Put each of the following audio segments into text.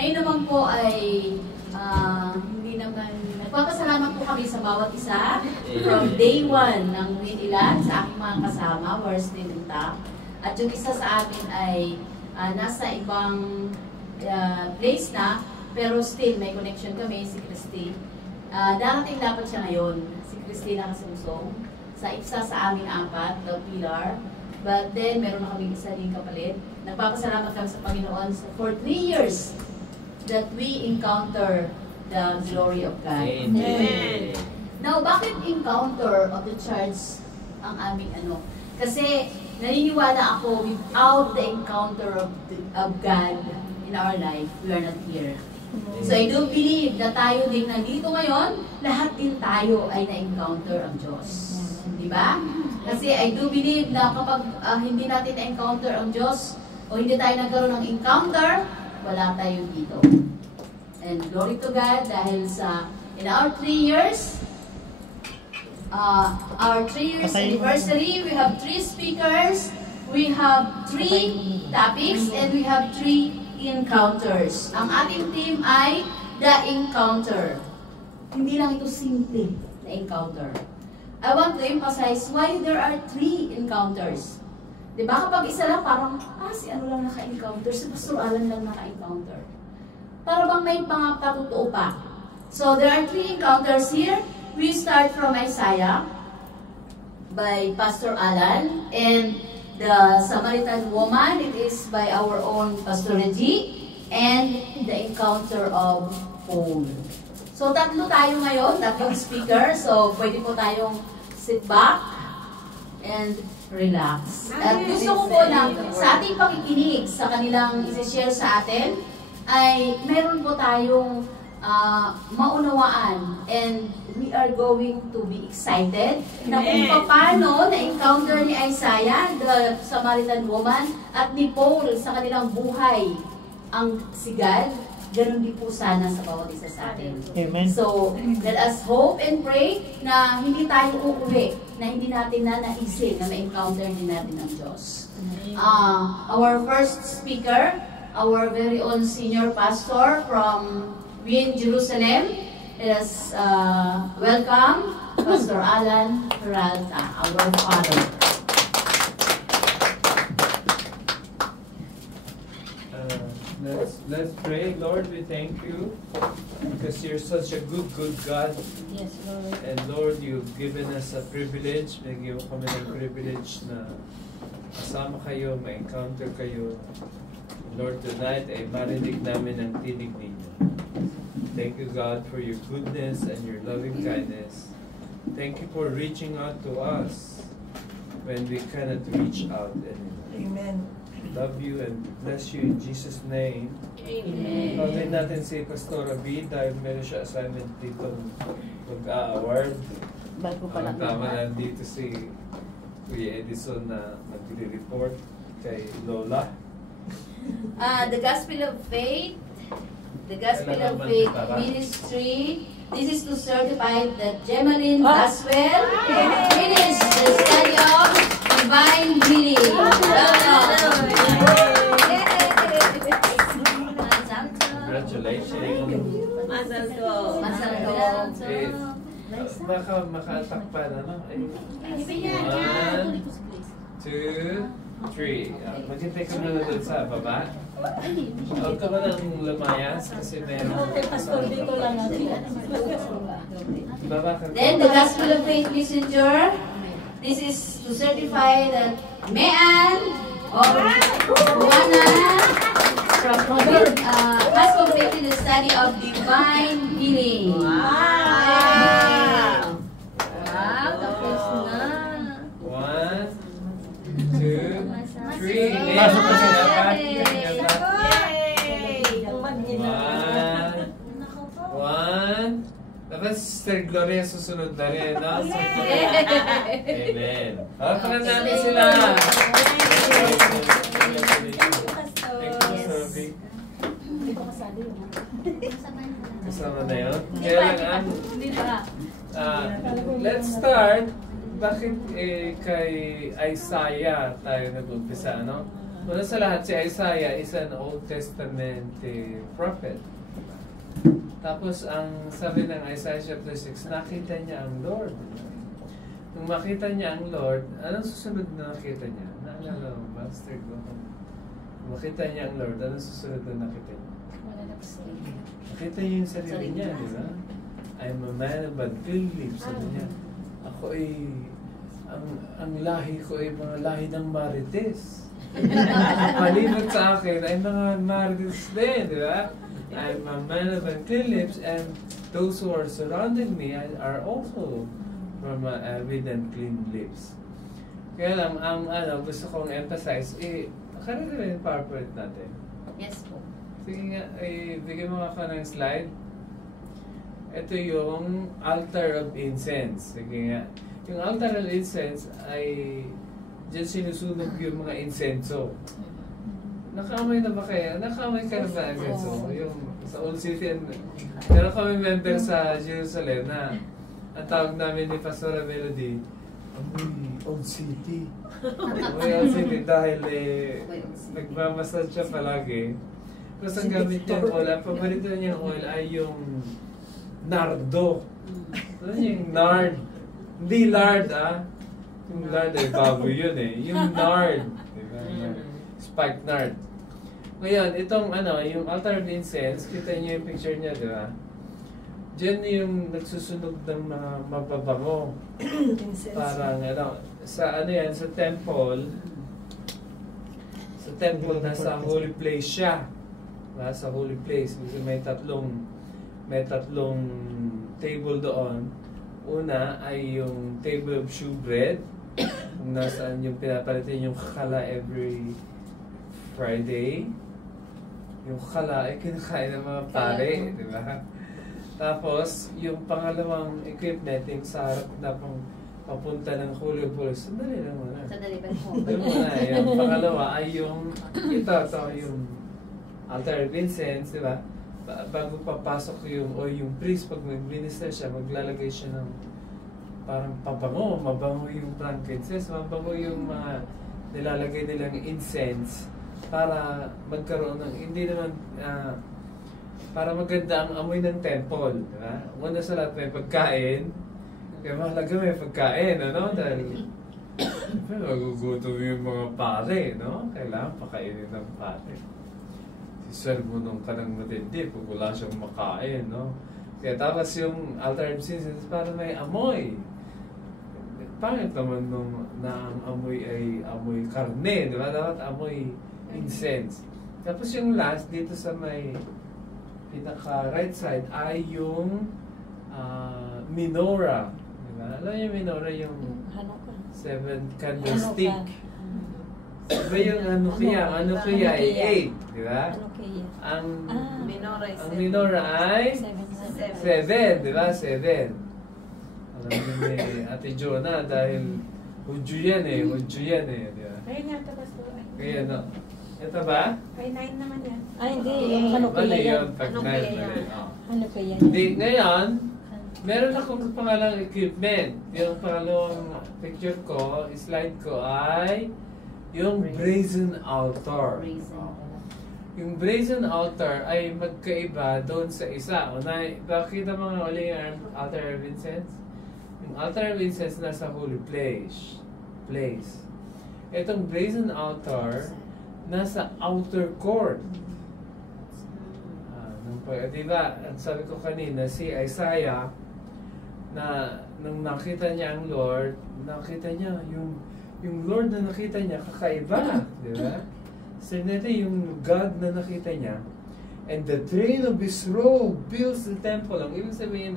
Ngayon naman po ay hindi naman, nagpapasalamat po kami sa bawat isa from day 1 ng Winilan sa aking mga kasama, we're still intact. At yung isa sa amin ay nasa ibang place na, pero still may connection kami, si Christy. Darating dapat siya ngayon, si Christina Kasungsong, sa isa sa aming 4, the pillar. But then, meron na kami isa din kapalit. Nagpapasalamat kami sa Panginoon for 3 years that we encounter the glory of God. Amen. Now, bakit encounter of the church ang aming ano? Kasi naniniwala ako, without the encounter of God in our life, we are not here. So I do believe na tayo din nandito ngayon, lahat din tayo ay na-encounter ang Diyos. Diba? Kasi I do believe na kapag hindi natin na-encounter ang Diyos, o hindi tayo nagkaroon ng encounter, wala tayo dito. And glory to God dahil in our 3 years, anniversary, we have 3 speakers, we have 3 topics, and we have 3 encounters. Ang ating team ay The Encounter. Hindi lang ito simple na encounter. I want to emphasize why there are 3 encounters. Diba kapag isa lang parang, si ano lang naka-encounter, si Pastor Alan lang naka-encounter. Para bang may mga patutoo pa. So there are 3 encounters here. We start from Isaiah by Pastor Alan, and the Samaritan woman, it is by our own Pastor Reggie, and the encounter of Paul. So tatlo tayo ngayon, tatlong speaker. So pwede po tayong sit back and relax. At gusto ko po na sa ating pakikinig sa kanilang isi-share sa atin, ay meron po tayong maunawaan, and we are going to be excited na kung paano na-encounter ni Isaiah, the Samaritan woman, at ni Paul sa kanilang buhay ang sigad, ganun din po sana sa bawat isa sa atin. Amen. So, let us hope and pray na hindi tayo uuwi, na hindi natin na naisip na ma-encounter din natin ang Diyos. Our first speaker, our very own senior pastor from Wien, Jerusalem, is welcome, Pastor Alan Peralta, our father. Let's pray. Lord, we thank you because you're such a good God. Yes, Lord. And Lord, you've given us a privilege. Naging kami ng privilege na kasama kayo, ma-encounter kayo. Lord, tonight ay marinig namin ang tinig ninyo. Thank you, God, for your goodness and your loving kindness. Thank you for reaching out to us when we cannot reach out anymore. Amen. Love you and bless you in Jesus' name. Amen. Pagkain natin si Pastora B dahil meron siya assignment dito mag-a-award. Bago pa lang. Tama nandito si Kuya Edison na nagre-report kay Lola. The Gospel of Faith Ministry. This is to certify that Gemaline Baswell finished the study of Divine Healing. Congratulations. Masal Baka makatakpan, ano? 1, 2, 3. Maghintay ka muna doon sa baba. Huwag ka ba ng lumayas kasi meron. Then the Gospel of Faith Messenger. This is to certify that Mean or Juana has completed the study of Divine Healing. Wow! Tapos na. 1, 2, 3. Pasok na siya. Tapos Sister Gloria susunod na rin, no? Amen. Paparan namin sila. Kasama na yun? Kailangan. Let's start. Bakit kay Isaiah tayo nag-umpisa, no? Una sa lahat, si Isaiah is an Old Testament prophet. Tapos, ang sabi ng Isaiah chapter 6, nakita niya ang Lord. Nung makita niya ang Lord, anong susunod na nakita niya? Naalala mo, Master ko. Nung makita niya ang Lord, anong susunod na nakita niya? Nakita niya yung sarili niya, di ba? I'm a man of unclean lips, sabi niya. Ako ay, ang lahi ko ay mga lahi ng Marites. Palibot sa akin ay mga Marites din, di ba? I'm a man of unclean lips, and those who are surrounding me are also from with unclean lips. Kaya lang, ang gusto kong emphasize, karami rin yung PowerPoint natin. Yes po. Sige nga, bigyan mo ako ng slide. Ito yung altar of incense. Sige nga. Yung altar of incense ay dyan sinusunog yung mga insenso. Nakaamoy na ba kayo? Nakaamoy ka na ba insenso? Yung sa Old City. Meron kami member sa Jerusalem na ang tawag namin ni Pastora Melody, amoy Old City. Amoy Old City dahil nagmamasad siya palagi. Tapos ang gamit niyang oil, ang paborito niyang oil ay yung nardo. Ano yung nard? Hindi lard, Yung lard ay baboy yun Yung nard. Diba? Spiked nard. Ngayon, itong yung altar of incense, kita niyo yung picture niya, di ba? Diyan yung nagsusunog ng mga mababango. Parang sa sa temple. Sa temple, nasa holy place siya. Sa holy place. Kasi may tatlong table doon. Una ay yung table of shewbread, kung nasaan yung pinapalitin yung challah every Friday. Yung challah ay kinakain ng mga pare, di ba? Tapos, yung pangalawang equipment, yung sa harap na papunta ng Holy of Holies. Sandali lang muna. Sandali ba po? Yung pangalawa ay yung yung altar of incense, di ba? Bago papasok yung priest, pag mag-minister siya, maglalagay siya ng parang pabango, mabango yung frankincense, mabango yung mga nilalagay nilang incense para magkaroon ng, hindi naman, para maganda ang amoy ng temple, di ba? Una sa lahat may pagkain, kaya mahalaga may pagkain, Dahil, magugutom yung mga pare, Kailangan pakainin ng pare. Sermonong ka ng matindi pag wala siyang makain, Kaya tapos yung altar of incense para may amoy. Pangit naman na ang amoy ay amoy karne, di ba? Dapat amoy incense. Tapos yung last, dito sa may pinaka right side ay yung menorah. Di ba? Alam niyo yung menorah, yung 7 candlestick. Diba yung ano kaya ay 8, di ba? Ang menorah ay 7, di ba? 7. Alam niyo ni Ate Jonah dahil Hudyo yan di ba? Ayun nga ito, Pastor. Kaya ito ba? Ay, 9 naman yan. Ay, hindi. Ano kaya yan? Pag 9 mali. Ano kaya yan? Hindi, ngayon, meron akong pangalang equipment. Yung pangalawang picture ko, slide ko ay yung brazen altar. Yung brazen altar ay magkaiba doon sa isa. Bakita mo nga ulit yung altar of incense? Yung altar of incense nasa holy place. Itong brazen altar nasa outer court. Diba, sabi ko kanina, si Isaiah, na nung nakita niya ang Lord, nakita niya yung Lord na nakita niya, kakaiba, di ba? So, nito yung God na nakita niya, and the train of His robe fills the temple. Ang ibig sabihin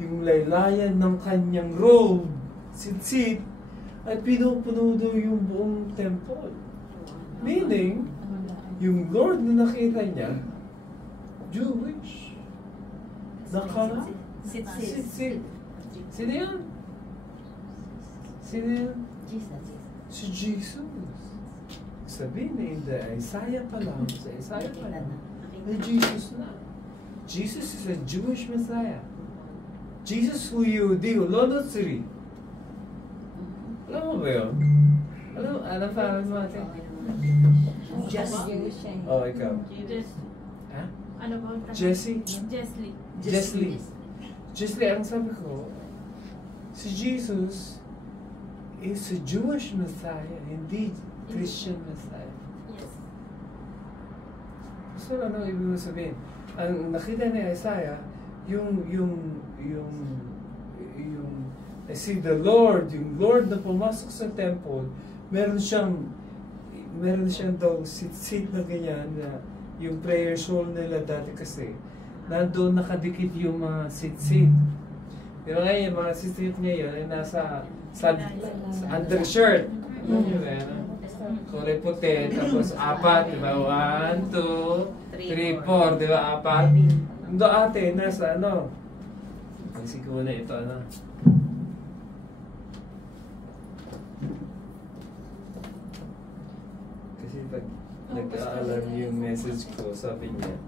yung laylayan ng kanyang robe, sit, ay pinupuno daw yung buong temple. Meaning, yung Lord na nakita niya, Jewish. Sit. Sino yun? Si Jesus. Sabihin na in the Isaiah pa lang, na Jesus na. Jesus is a Jewish Messiah. Jesus who Yehudi, Ulo Notzri. Alam mo ba yun? Anong pangalan mo ate? Just Jewish siya. Oh, ikaw. Just, Ha? ano ba? ang tanong? Jessie? Jesly. Jessie, ang sabi ko, si Jesus is a Jewish Messiah, hindi Christian Messiah. Yes. So, ano ibig mo sabihin? Ang nakita ni Isaiah, I see the Lord, yung Lord na pumasok sa temple, meron siyang daw sit na ganyan, na yung prayer shawl nila dati kasi, nandoon nakadikit yung mga sit-sit. Di ba ngayon, yung mga sit-sit ngayon ay nasa undershirt. Yun, kulay puti, tapos apat, di ba? 1, 2, 3, 4, di ba? Apat. Ando ate, nasa ano? Kasi ko na ito, ano? Kasi pag nag-aalarm yung message ko, sabi niya,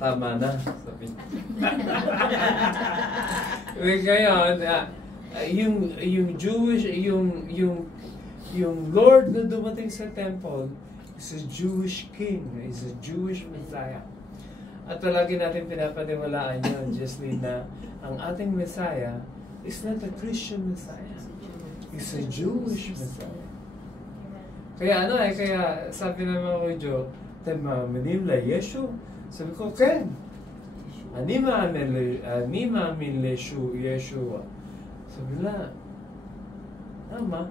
tama na, sabi niya. Ngayon, yung Jewish, yung Lord na dumating sa temple is a Jewish king, is a Jewish Messiah. At palagi natin pinapaniwalaan yun, Jesly, na ang ating Messiah is not a Christian Messiah. It's a Jewish Messiah. Kaya kaya sabi naman ko, Joe, manim la Yeshu. Sabi ko, Ken, ani maamin le Yeshua. Sabi na, Ama,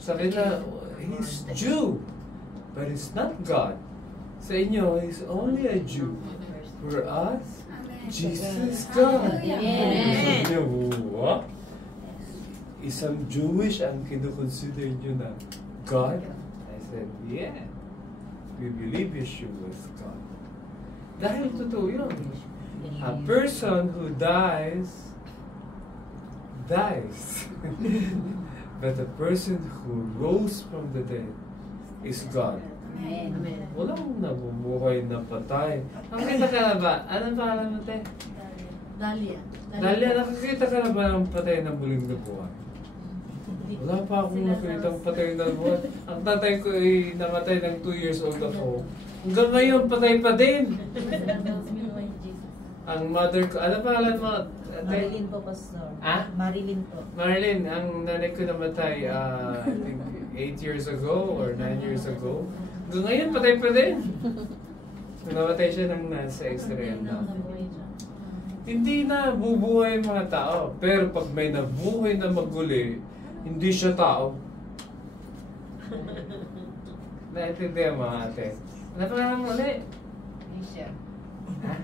sabi na, he's Jew, but he's not God. Sa inyo, he's only a Jew. For us, Jesus is God. Amen. Sabi niya, what? Isang Jewish ang kinukonsider nyo na God? I said, yeah. We believe Yeshua is God. Dahil totoo yun. A person who dies, dies. But the person who rose from the dead is God. Amen. Walang nabubuhay na patay. Nakakita ka na ba? Anong pangalan mo, te? Dalia. Dalia, nakakita ka na ba ng patay na muling nabuhay? Wala pa akong nakita ng patay na nabuhay. Ang tatay ko ay namatay ng 2 years old ako. Hanggang ngayon, patay pa din. Ang mother ko, ano pangalan mo? Marilyn po, Pastor. Ah? Marilyn po. Marilyn, ang nanay ko namatay, I think 8 years ago or 9 years ago. Hanggang ngayon, patay pa din. Namatay siya ng nasa X-ray. Hindi na bubuhay ang mga tao. Pero pag may nabuhay na maguli, hindi siya tao. Naintindihan mga ate. Ano pa nga ulit? Isha. Ha?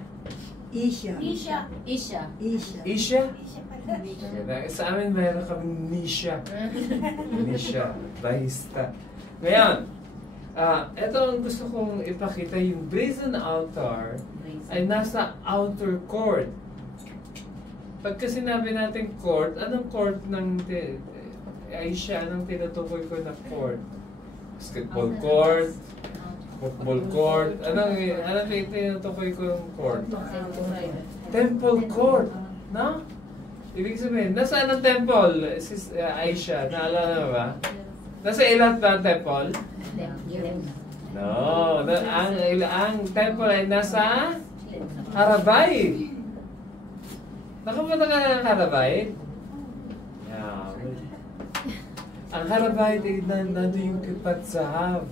Isha. Isha. Isha. Isha. Isha? Sa amin mayroon kaming Nisha. Nisha. Bahista. Ngayon, ito ang gusto kong ipakita. Yung brazen altar ay nasa outer court. Pagka sinabi natin court, anong court ng Aisha? Anong tinutukoy ko na court? Basketball court? Football court? Anong tinutukoy ko yung court? Temple court. No? Ibig sabihin, nasaan ang temple? Sis Aisha, naalala mo ba? Nasa ilan ba ang temple? No. Ang temple ay nasa Harabay. Nakapunta ka na ng Harabay? Yeah. Ang Harabay ay nandun yung Kipat Zahab.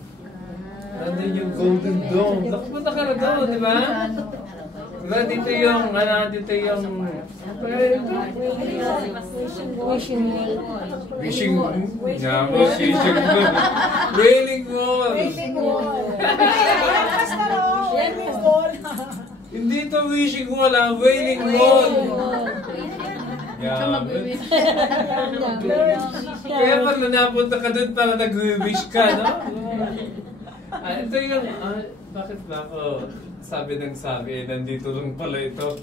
Nandun yung Golden Dome. Nakapunta ka na doon, di ba? Diba dito yung, dito yung... Wishing wall. Wishing Wall. Wailing Wall. Hindi to Wishing Wall, Wailing Wall. Yeah. Kaya pag napunta ka doon para nag-wish ka, no? Ito yung, bakit ba ako sabi, nandito lang pala ito.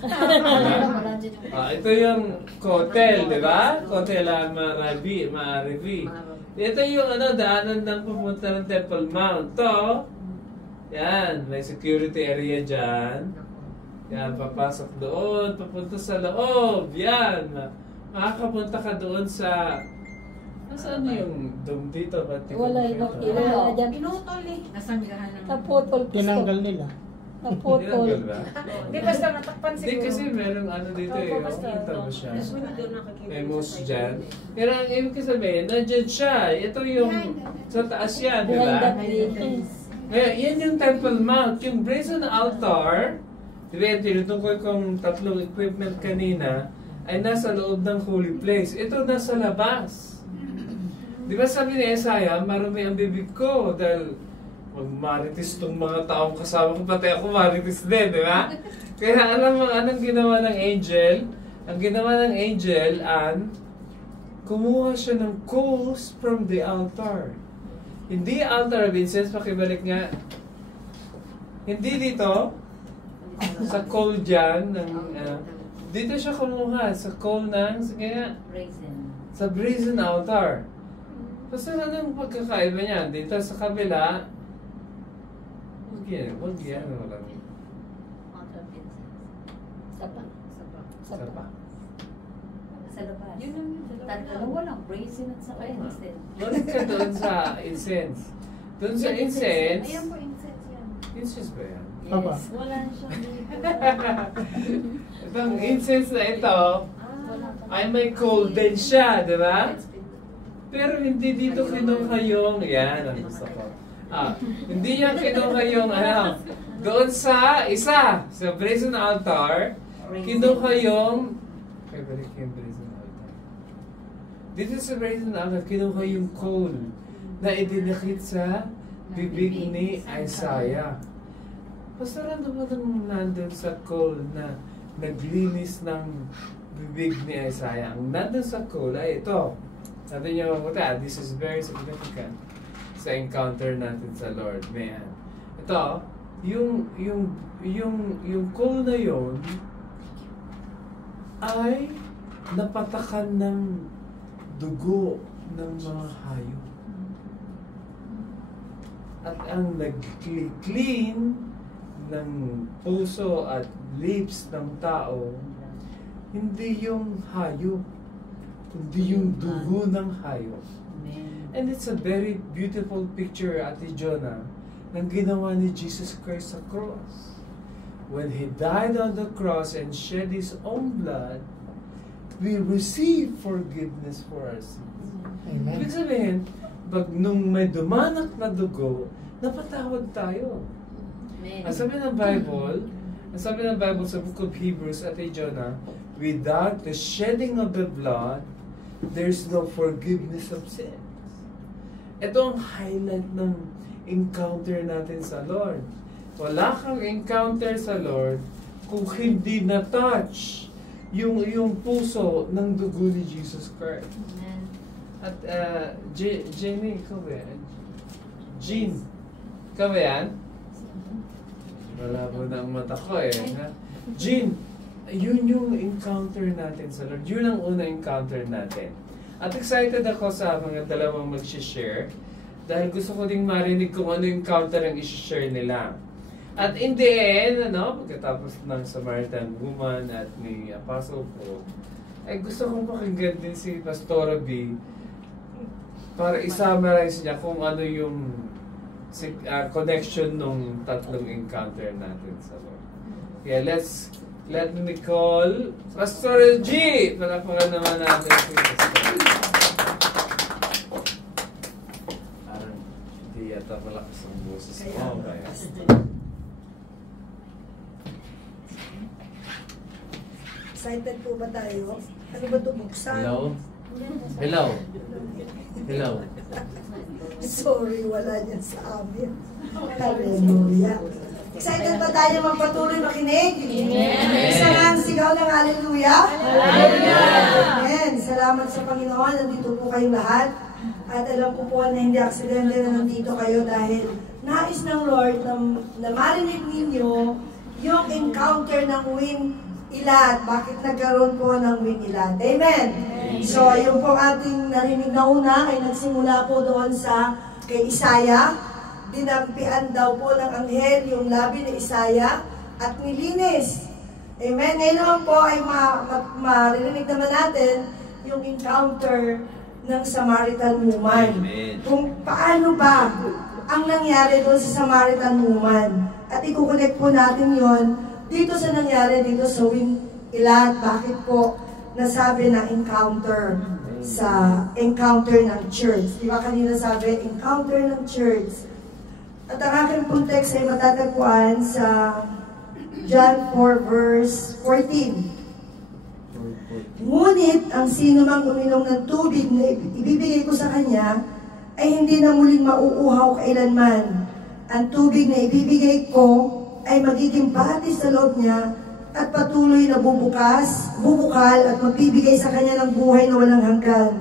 Ito yung hotel, di ba? Hotel Maravi. Ito yung daanan ng pupunta ng Temple Mount. To, yan, may security area dyan. Yan, papasok doon, papunta sa loob. Yan, makakapunta ka doon sa, Nasaan yung dome dito? Ba't di ko Wala makita? wala dyan. Pinutol eh. Nasanggahan ng... Naputol. Tinanggal nila. Tinanggal Naputol. ba? Di basta natakpan Hindi siguro. kasi merong ano dito eh. Opo, basta. Kita mo siya. Wala doon nakikita May sa moose side. dyan. Pero ang ibig sabihin, nandyan siya. Ito yung sa taas yan, di Behind ba? that place. Kaya yan yung Temple Mount. Yung brazen altar, di ba, tinutungkol kong tatlong equipment kanina, ay nasa loob ng holy place. Ito nasa labas. Di ba sabi ni Isaiah, marami ang bibig ko dahil magmaritis tong mga taong kasama ko, pati ako maritis din, di ba? Kaya alam mo, anong ginawa ng angel? Ang ginawa ng angel, kumuha siya ng coals from the altar. Hindi altar of incense, pakibalik nga. Hindi dito, sa coal dyan, dito siya kumuha, sa coal ng, sige nga, sa brazen altar. Basta anong pagkakaiba niya? Dito sa kabila, wag yan, wala. Sapa. Sapa. Sa labas. Yun lang yun. Tatlo walang brazen at saka instead. Balik ka doon sa incense. Doon sa incense, Ayan po, incense yan. incense ba yan? Aba. Wala siya dito. Itong incense na ito, Wala pa. ay may coal din siya, di ba? Pero hindi dito kinuha yung, yan ang gusto ko. Hindi niya kinuha yung, doon sa isa, sa brazen altar, kinuha yung, balik yung brazen altar. Dito sa brazen altar, kinuha yung coal na idinakit sa bibig ni Isaiah. Basta random mo nandun sa coal na naglinis ng bibig ni Isaiah. Ang nandun sa coal ay ito. Sabi niyo mabuti, this is very significant sa encounter natin sa Lord. Man. Ito, yung coal na yon ay napatakan ng dugo ng mga hayop. At ang nag-clean ng puso at lips ng tao, hindi yung hayop, kundi yung dugo ng hayop. And it's a very beautiful picture, Ate Jonah, ng ginawa ni Jesus Christ sa cross. When He died on the cross and shed His own blood, we receive forgiveness for our sins. Amen. Ibig sabihin, nung may dumanak na dugo, napatawad tayo. Ang sabi ng Bible sa Book of Hebrews, Ate Jonah, without the shedding of the blood, there's no forgiveness of sins. Ito ang highlight ng encounter natin sa Lord. Wala kang encounter sa Lord kung hindi na-touch yung puso ng dugo ni Jesus Christ. Amen. At Jenny, ikaw ba yan? Jean, ikaw ba yan? Wala po na ang mata ko eh. Ha? Jean, yun yung encounter natin sa Lord. Yun ang unang encounter natin. At excited ako sa mga dalawang mag-share dahil gusto ko ding marinig kung ano yung encounter ang i-share nila. At in the end, pagkatapos ng Samaritan woman at ni Apostle Paul, ay gusto kong pakinggan din si Pastora B para i-summarize niya kung ano yung connection nung tatlong encounter natin sa Lord. Kaya let me call Pastor G! Palapakan naman natin si Pastor. Parang hindi yata malakas ang boses mo. Kaya. Excited po ba tayo? Ano ba ito buksan? Hello? Hello? Hello? Sorry, wala niyan sa amin. Hallelujah. Excited ba tayo magpatuloy makinig? Amen. Isa nga ang sigaw ng hallelujah? Hallelujah. Amen. Salamat sa Panginoon. Nandito po kayong lahat. At alam ko po na hindi aksidente na nandito kayo dahil nais ng Lord na marinig ninyo yung encounter ng wing ilat. Bakit nagkaroon po ng wing ilat? Amen. So, yung po ating narinig na una ay nagsimula po doon sa kay Isaiah. Dinampian daw po ng anghel yung labi ni Isaiah at nilinis. Amen. Ngayon naman po ay maririnig naman natin yung encounter ng Samaritan woman. Amen. Kung paano ba ang nangyari doon sa Samaritan woman. At ikukonect po natin yon dito sa nangyari dito sa Ilan. Bakit po nasabi na encounter sa encounter ng church? Di ba kanina sabi, encounter ng church. At ang aking pong text ay matatagpuan sa John 4 verse 14. Ngunit ang sino mang uminom ng tubig na ibibigay ko sa kanya ay hindi na muling mauuhaw kailanman. Ang tubig na ibibigay ko ay magiging batis sa loob niya at patuloy na bubukal at magbibigay sa kanya ng buhay na walang hanggan.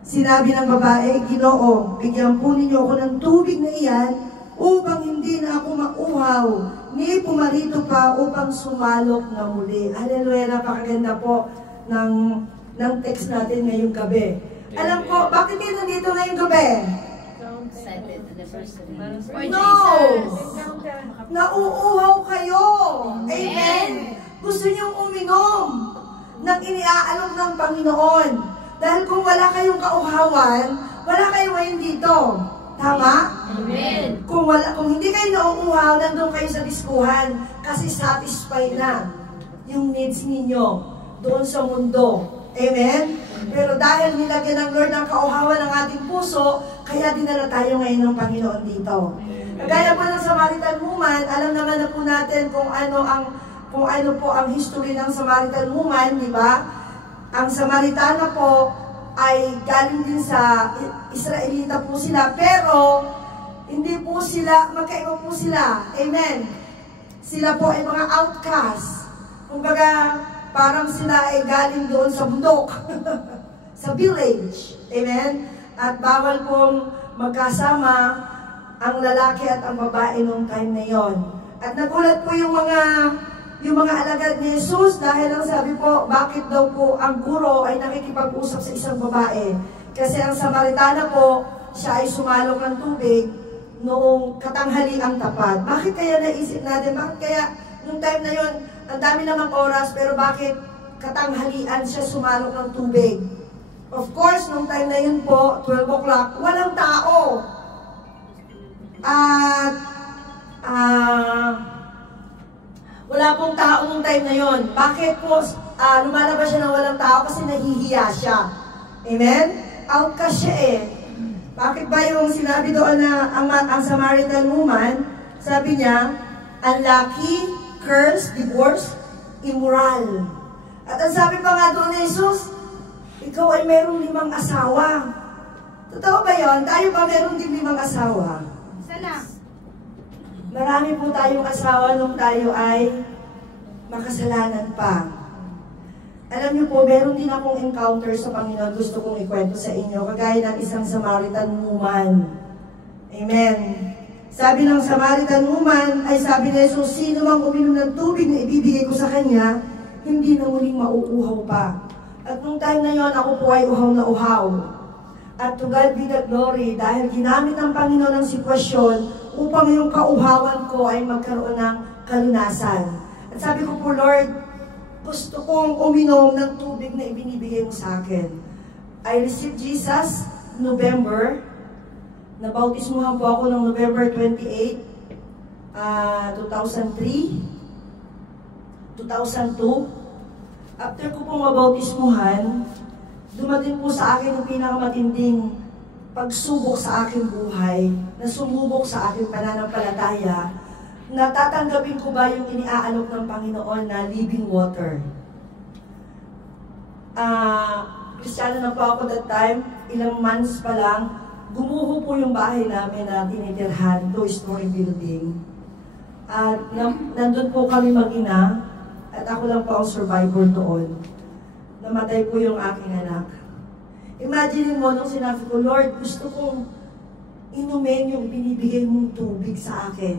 Sinabi ng babae, Ginoo, bigyan po ninyo ako ng tubig na iyan upang hindi na ako mauhaw, ni pumarito pa upang sumalok na muli. Hallelujah, napakaganda po ng text natin ngayong gabi. Alam ko, bakit kayo nandito ngayong gabi? Excited anniversary. No! Nauuhaw kayo! Amen! Gusto niyong uminom ng iniaalok ng Panginoon. Dahil kung wala kayong kauhawan, wala kayo ngayon dito. Tama? Amen. Kung hindi kayo nauuhaw, nandun kayo sa diskuhan kasi satisfied na yung needs ninyo doon sa mundo. Amen? Pero dahil nilagyan ng Lord ng kauhawan ng ating puso, kaya dinala tayo ngayon ng Panginoon dito. Kagaya po ng Samaritan woman, alam naman na po natin kung ano po ang history ng Samaritan woman, di ba? Ang Samaritana po ay galing din sa Israelita po sila, pero hindi po sila, magkaiba po sila. Amen. Sila po ay mga outcasts. Kumbaga, parang sila ay galing doon sa bundok, sa village. Amen. At bawal pong magkasama ang lalaki at ang babae noong time na yon. At nagulat po yung mga alagad ni Jesus dahil ang sabi po, bakit daw po ang guro ay nakikipag-usap sa isang babae? Kasi ang Samaritana po, siya ay sumalok ng tubig noong katanghaliang tapat. Bakit kaya naisip natin? Bakit kaya noong time na yon, ang dami namang oras, pero bakit katanghalian siya sumalok ng tubig? Of course, noong time na yun po, 12 o'clock, walang tao. At wala pong tao nung time na yon. Bakit po lumalabas siya ng walang tao? Kasi nahihiya siya. Amen? Outcast siya eh. Bakit ba yung sinabi doon na ang Samaritan woman, sabi niya, unlucky, cursed, divorced, immoral. At ang sabi pa nga doon ni Jesus, ikaw ay merong 5 asawa. Totoo ba yun? Tayo ba meron din 5 asawa? Sana. Marami po tayong asawa nung tayo ay makasalanan pa. Alam niyo po, meron din akong encounter sa Panginoon, gusto kong ikwento sa inyo, kagaya ng isang Samaritan woman. Amen. Sabi ng Samaritan woman, ay sabi ni Jesus, sino mang uminom ng tubig na ibibigay ko sa kanya, hindi na muling mauuhaw pa. At nung time na yon, ako po ay uhaw na uhaw. At to God be the glory, dahil ginamit ng Panginoon ang sitwasyon upang yung kauhawan ko ay magkaroon ng kalunasan. At sabi ko po, Lord, gusto kong uminom ng tubig na ibinibigay mo sa akin. I received Jesus November. Nabautismuhan po ako ng November 28, 2003, 2002. After ko pong mabautismuhan, dumating po sa akin ang pinakamatinding pagsubok sa aking buhay, na sumubok sa aking pananampalataya, na tatanggapin ko ba yung iniaalok ng Panginoon na living water. Kristiyano na po ako that time, ilang months pa lang, gumuho po yung bahay namin na tinitirhan, 2-story building. At nandun po kami mag-ina, at ako lang po ang survivor doon. Namatay po yung aking anak. Imagine mo nung sinabi ko, Lord, gusto kong inumin yung binibigay mong tubig sa akin.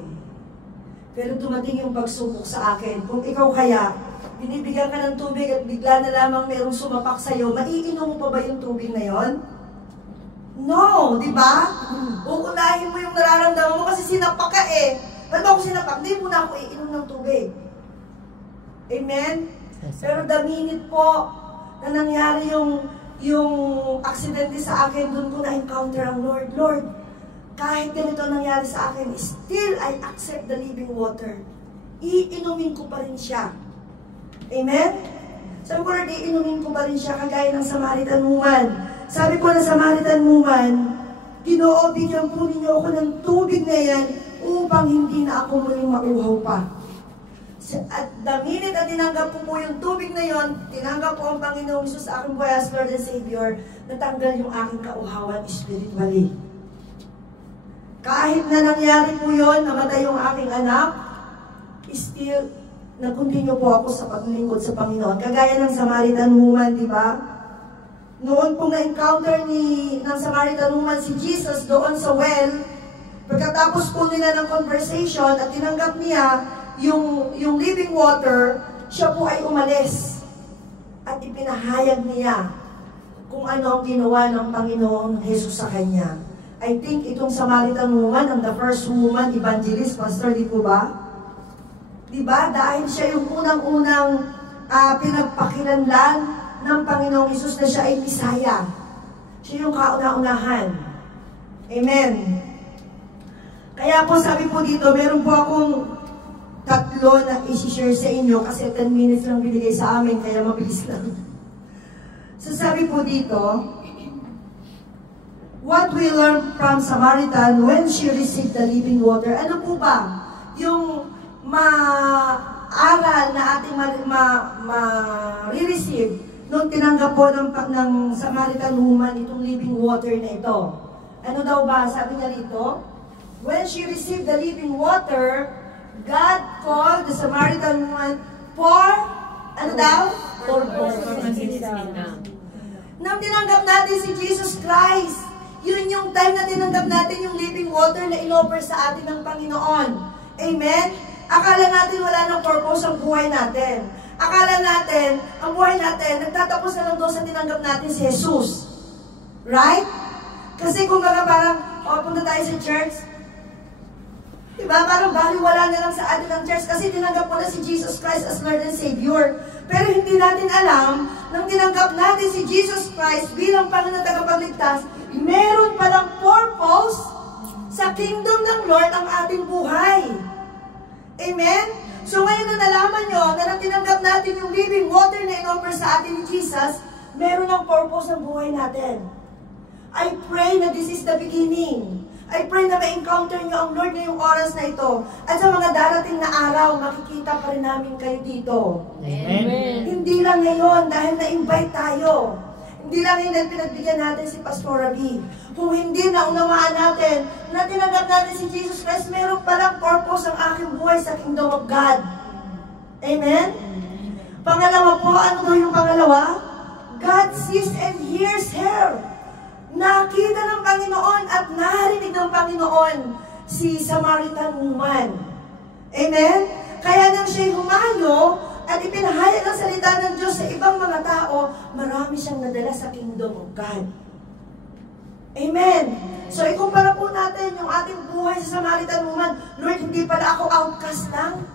Pero dumating yung pagsubok sa akin. Kung ikaw kaya, binibigyan ka ng tubig at bigla na lamang merong sumapak sa'yo, maiinom mo pa ba yung tubig na yon? No, di ba? Uunahin mo yung nararamdaman mo kasi sinapak ka eh. Ba't ba ako sinapak? Hindi mo na ako iinom ng tubig. Amen? Pero the minute po na nangyari yung yung aksidente sa akin, doon ko na-encounter ang Lord. Lord, kahit ganito nangyari sa akin, still I accept the living water. Iinumin ko pa rin siya. Amen? Sabi ko, Lord, iinumin ko pa rin siya kagaya ng Samaritan woman. Sabi ko na Samaritan woman, Ginoo, bigyan po ninyo ako ng tubig na yan upang hindi na ako muling mauhaw pa. At the minute na tinanggap ko po yung tubig na yon, tinanggap po ang Panginoong Jesus sa aking buhay as Lord and Savior, natanggal yung aking kauhawan spiritually. Kahit na nangyari po yon, namatay yung aking anak, still, nag-continue po ako sa paglingkod sa Panginoon. Kagaya ng Samaritan woman, di ba? Noon pong na-encounter ng Samaritan woman si Jesus doon sa well, pagkatapos po nila ng conversation at tinanggap niya yung living water, siya po ay umalis at ipinahayag niya kung ano ang ginawa ng Panginoong Jesus sa kanya. I think itong Samaritan woman, ang the first woman evangelist, Pastor, di po ba? Di ba? Dahil siya yung unang-unang pinagpakilanlan ng Panginoong Jesus na siya ay Misaya. Siya yung kauna-unahan. Amen. Kaya po sabi po dito, meron po akong 3 na isi-share sa inyo kasi 10 minutes lang binigay sa amin, kaya mabilis lang. So sabi po dito, what we learn from Samaritan when she received the living water. Ano po ba? Yung ma-aral na ating ma-receive nung tinanggap po ng Samaritan woman itong living water na ito. Ano daw ba? Sabi niya rito, when she received the living water, God called the Samaritan woman for, ano daw? Nang tinanggap natin si Jesus Christ, yun yung time na tinanggap natin yung living water na in-offer sa atin ng Panginoon. Amen? Akala natin wala nang purpose ang buhay natin. Akala natin, ang buhay natin, nagtatapos na lang doon sa tinanggap natin si Jesus. Right? Kasi kung baga parang, punta tayo sa church, diba? Parang baliwala na lang sa atin ang church kasi tinanggap mo na si Jesus Christ as Lord and Savior. Pero hindi natin alam, nang tinanggap natin si Jesus Christ bilang Panginoon tagapagligtas, meron palang purpose sa kingdom ng Lord ang ating buhay. Amen? So ngayon na nalaman nyo na nang tinanggap natin yung living water na in-offer sa atin ni Jesus, meron ang purpose ng buhay natin. I pray na this is the beginning. I pray na ma-encounter nyo ang Lord ngayong oras na ito. At sa mga darating na araw, makikita pa rin namin kayo dito. Amen. Hindi lang ngayon dahil na-invite tayo. Hindi lang yun na pinagbigyan natin si Pastor Rabi. Kung hindi na unawaan natin na tinanggap natin si Jesus Christ, meron palang purpose ang aking buhay sa kingdom of God. Amen? Pangalawa po, ano daw yung pangalawa? God sees and hears her. Nakita ng Panginoon at narinig ng Panginoon si Samaritan woman. Amen? Kaya nang siya'y humayo at ipinahayag ang salita ng Diyos sa ibang mga tao, marami siyang nadala sa kingdom of God. Amen. So, ikumpara po natin yung ating buhay sa Samaritan woman. Lord, hindi pala ako outcast lang.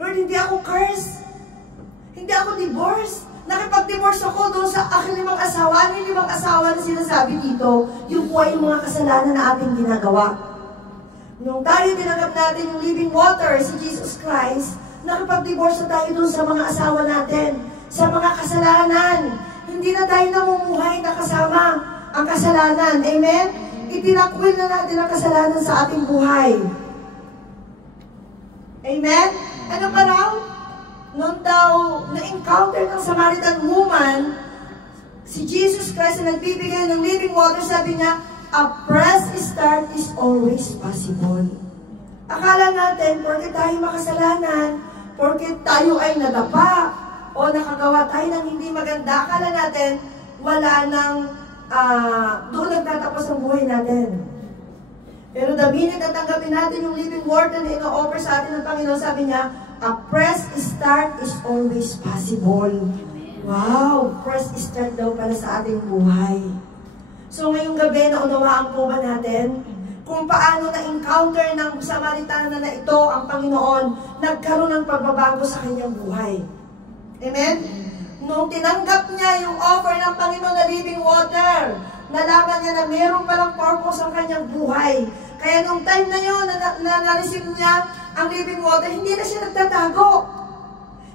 Lord, hindi ako cursed. Hindi ako divorced. Nakipag-divorce ako doon sa aking 5 asawa. Ano yung 5 asawa na sinasabi dito? Yung po ay yung mga kasalanan na ating ginagawa. Nung tayo tinanggap natin yung living water, si Jesus Christ, nakipag-divorce na tayo doon sa mga asawa natin, sa mga kasalanan. Hindi na tayo namumuhay na kasama ang kasalanan. Amen? Itinakwil na natin ang kasalanan sa ating buhay. Amen? Ano pa raw? Noon daw na-encounter ng Samaritan woman, si Jesus Christ na nagbibigay ng living water, sabi niya, a fresh start is always possible. Akala natin, porque tayo makasalanan, porque tayo ay nadapa, o nakagawa tayo ng hindi maganda, akala natin, wala nang doon nagtatapos ang buhay natin. Pero the minute na tanggapin natin yung living water na ino-offer sa atin ng Panginoon, sabi niya, a fresh start is always possible. Wow! Fresh start daw pala sa ating buhay. So ngayong gabi, naunawaan po ba natin kung paano na-encounter ng Samaritana na ito ang Panginoon, nagkaroon ng pagbabago sa kanyang buhay. Amen? Nung tinanggap niya yung offer ng Panginoon na living water, nalaman niya na meron palang purpose ang kanyang buhay. Kaya nung time na yun, na-receive niya ang living water, hindi na siya nagtatago.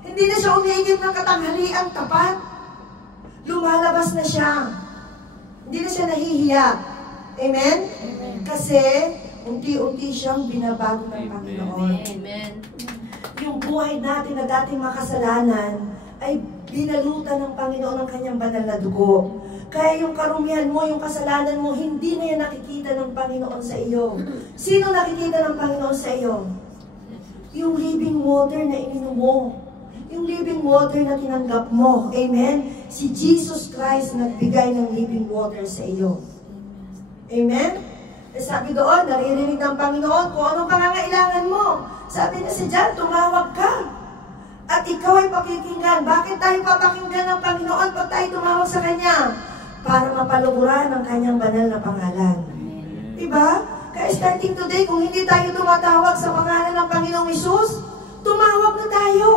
Hindi na siya umigib ng katanghaliang tapat. Lumalabas na siya. Hindi na siya nahihiya. Amen? Amen. Kasi, unti-unti siyang binabago ng Panginoon. Amen. Yung buhay natin na dating makasalanan, ay binalutan ng Panginoon ang kanyang banal na dugo. Kaya yung karumihan mo, yung kasalanan mo, hindi na yan nakikita ng Panginoon sa iyo. Sino nakikita ng Panginoon sa iyo? Yung living water na ininom mo. Yung living water na tinanggap mo. Amen? Si Jesus Christ nagbigay ng living water sa iyo. Amen? Eh, sabi doon, naririnig ng Panginoon kung anong pangangailangan mo. Sabi niya si John, tumawag ka. At ikaw ay pakikinggan. Bakit tayo papakinggan ng Panginoon pag tayo tumawag sa Kanya? Para mapaluguran ang Kanyang banal na pangalan. Diba? Kaya starting today, kung hindi tayo tumatawag sa pangalan ng Panginoong Hesus, tumawag na tayo.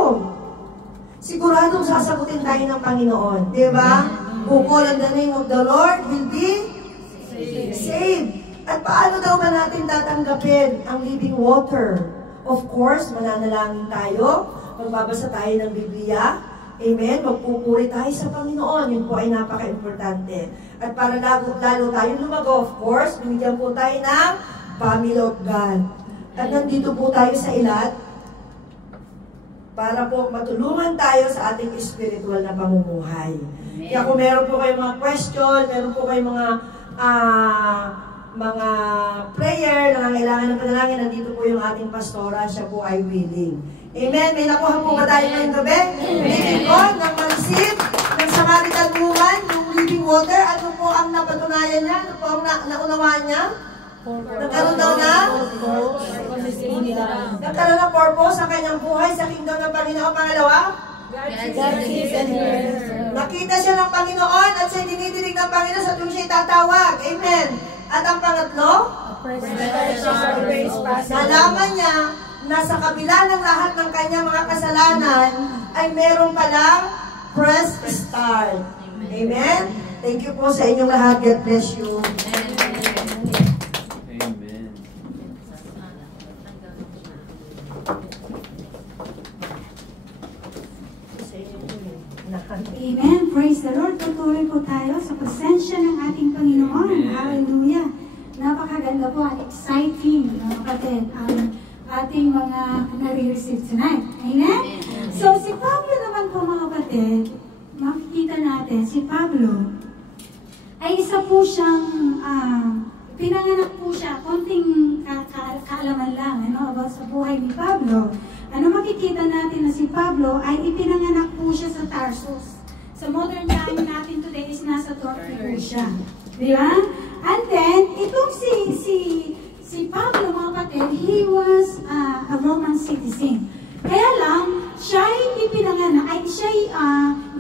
Siguradong sasagutin tayo ng Panginoon. Diba? Who call on the name of the Lord will be saved. At paano daw ba natin tatanggapin ang living water? Of course, mananalangin tayo. Magbabasa tayo ng Biblia. Amen? Magpupuri tayo sa Panginoon. Yun po ay napaka-importante. At para lalo tayo lumago, of course, binigyan po tayo ng family of God. At nandito po tayo sa ilat para po matulungan tayo sa ating spiritual na pamumuhay. Kaya kung meron po kayong mga question, meron po kayong mga prayer na nangailangan ng panalangin, nandito po yung ating pastora, siya po ay willing. Amen? May nakuha po ba tayo ngayong gabi? Living God, ng mansid, ng Samaritan woman, yung living water, ano po ang napatunayan niya? Ano po ang naunawaan niya? Nagkaroon daw na? Nagkaroon ng purpose sa kanyang buhay sa kingdom ng Panginoon. Pangalawa? Nakita siya ng Panginoon at siya dinidinig ng Panginoon sa tuwing siya tatawag. Amen. At ang pangatlo, nalaman niya na sa kabila ng lahat ng kanyang mga kasalanan ay meron palang fresh start. Amen. Thank you po sa inyong lahat. God bless you. Amen. Amen. Praise the Lord. Tutuloy po tayo sa presensya ng ating Panginoon. Amen. Hallelujah. Napakaganda po at exciting, mga kapatid, ang ating mga nare-receive tonight. Amen? So, si Pablo naman po, mga kapatid, makikita natin, si Pablo, ay isa po siyang, pinanganak po siya, konting kaalaman lang, about sa buhay ni Pablo. Ano makikita natin na si Pablo ay ipinanganak po siya sa Tarsus. Sa modern time natin today is nasa Turkey po siya. Di ba? And then, itong si Pablo, mga kapatid, he was a Roman citizen. Kaya lang, siya ay ipinanganak, ay siya ay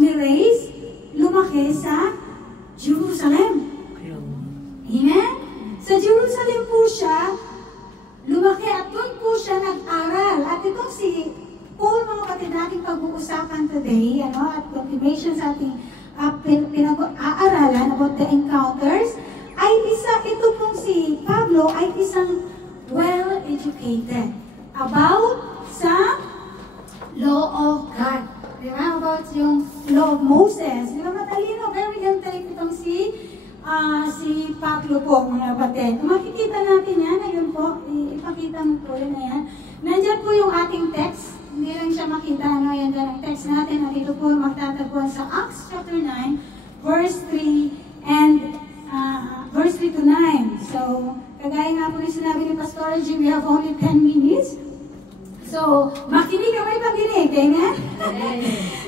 ni-raise, lumaki sa Jerusalem. Amen? Sa Jerusalem po siya lumaki at doon po siya nag-aral. At itong si Paul, mga kapatid, nating pag-uusapan today, at continuation sa ating pinag-aaralan about the encounters, ay ito pong si Pablo ay isang well-educated about sa law of God. Di ba? About yung law of Moses. Di ba? Matalino, very intelligent itong si Pablo po, mga kapatid. Makikita natin yan, ayun po, ipakita mo po yun na yan. Nandyan po yung ating text, hindi lang siya makita, yan dyan ang text natin, at ito po magtatagpuan sa Acts chapter 9, verse 3 and verse 3 to 9. So, kagaya nga po yung sinabi ni Pastor G, we have only 10 minutes. So, makinig ka, may paginig, amen?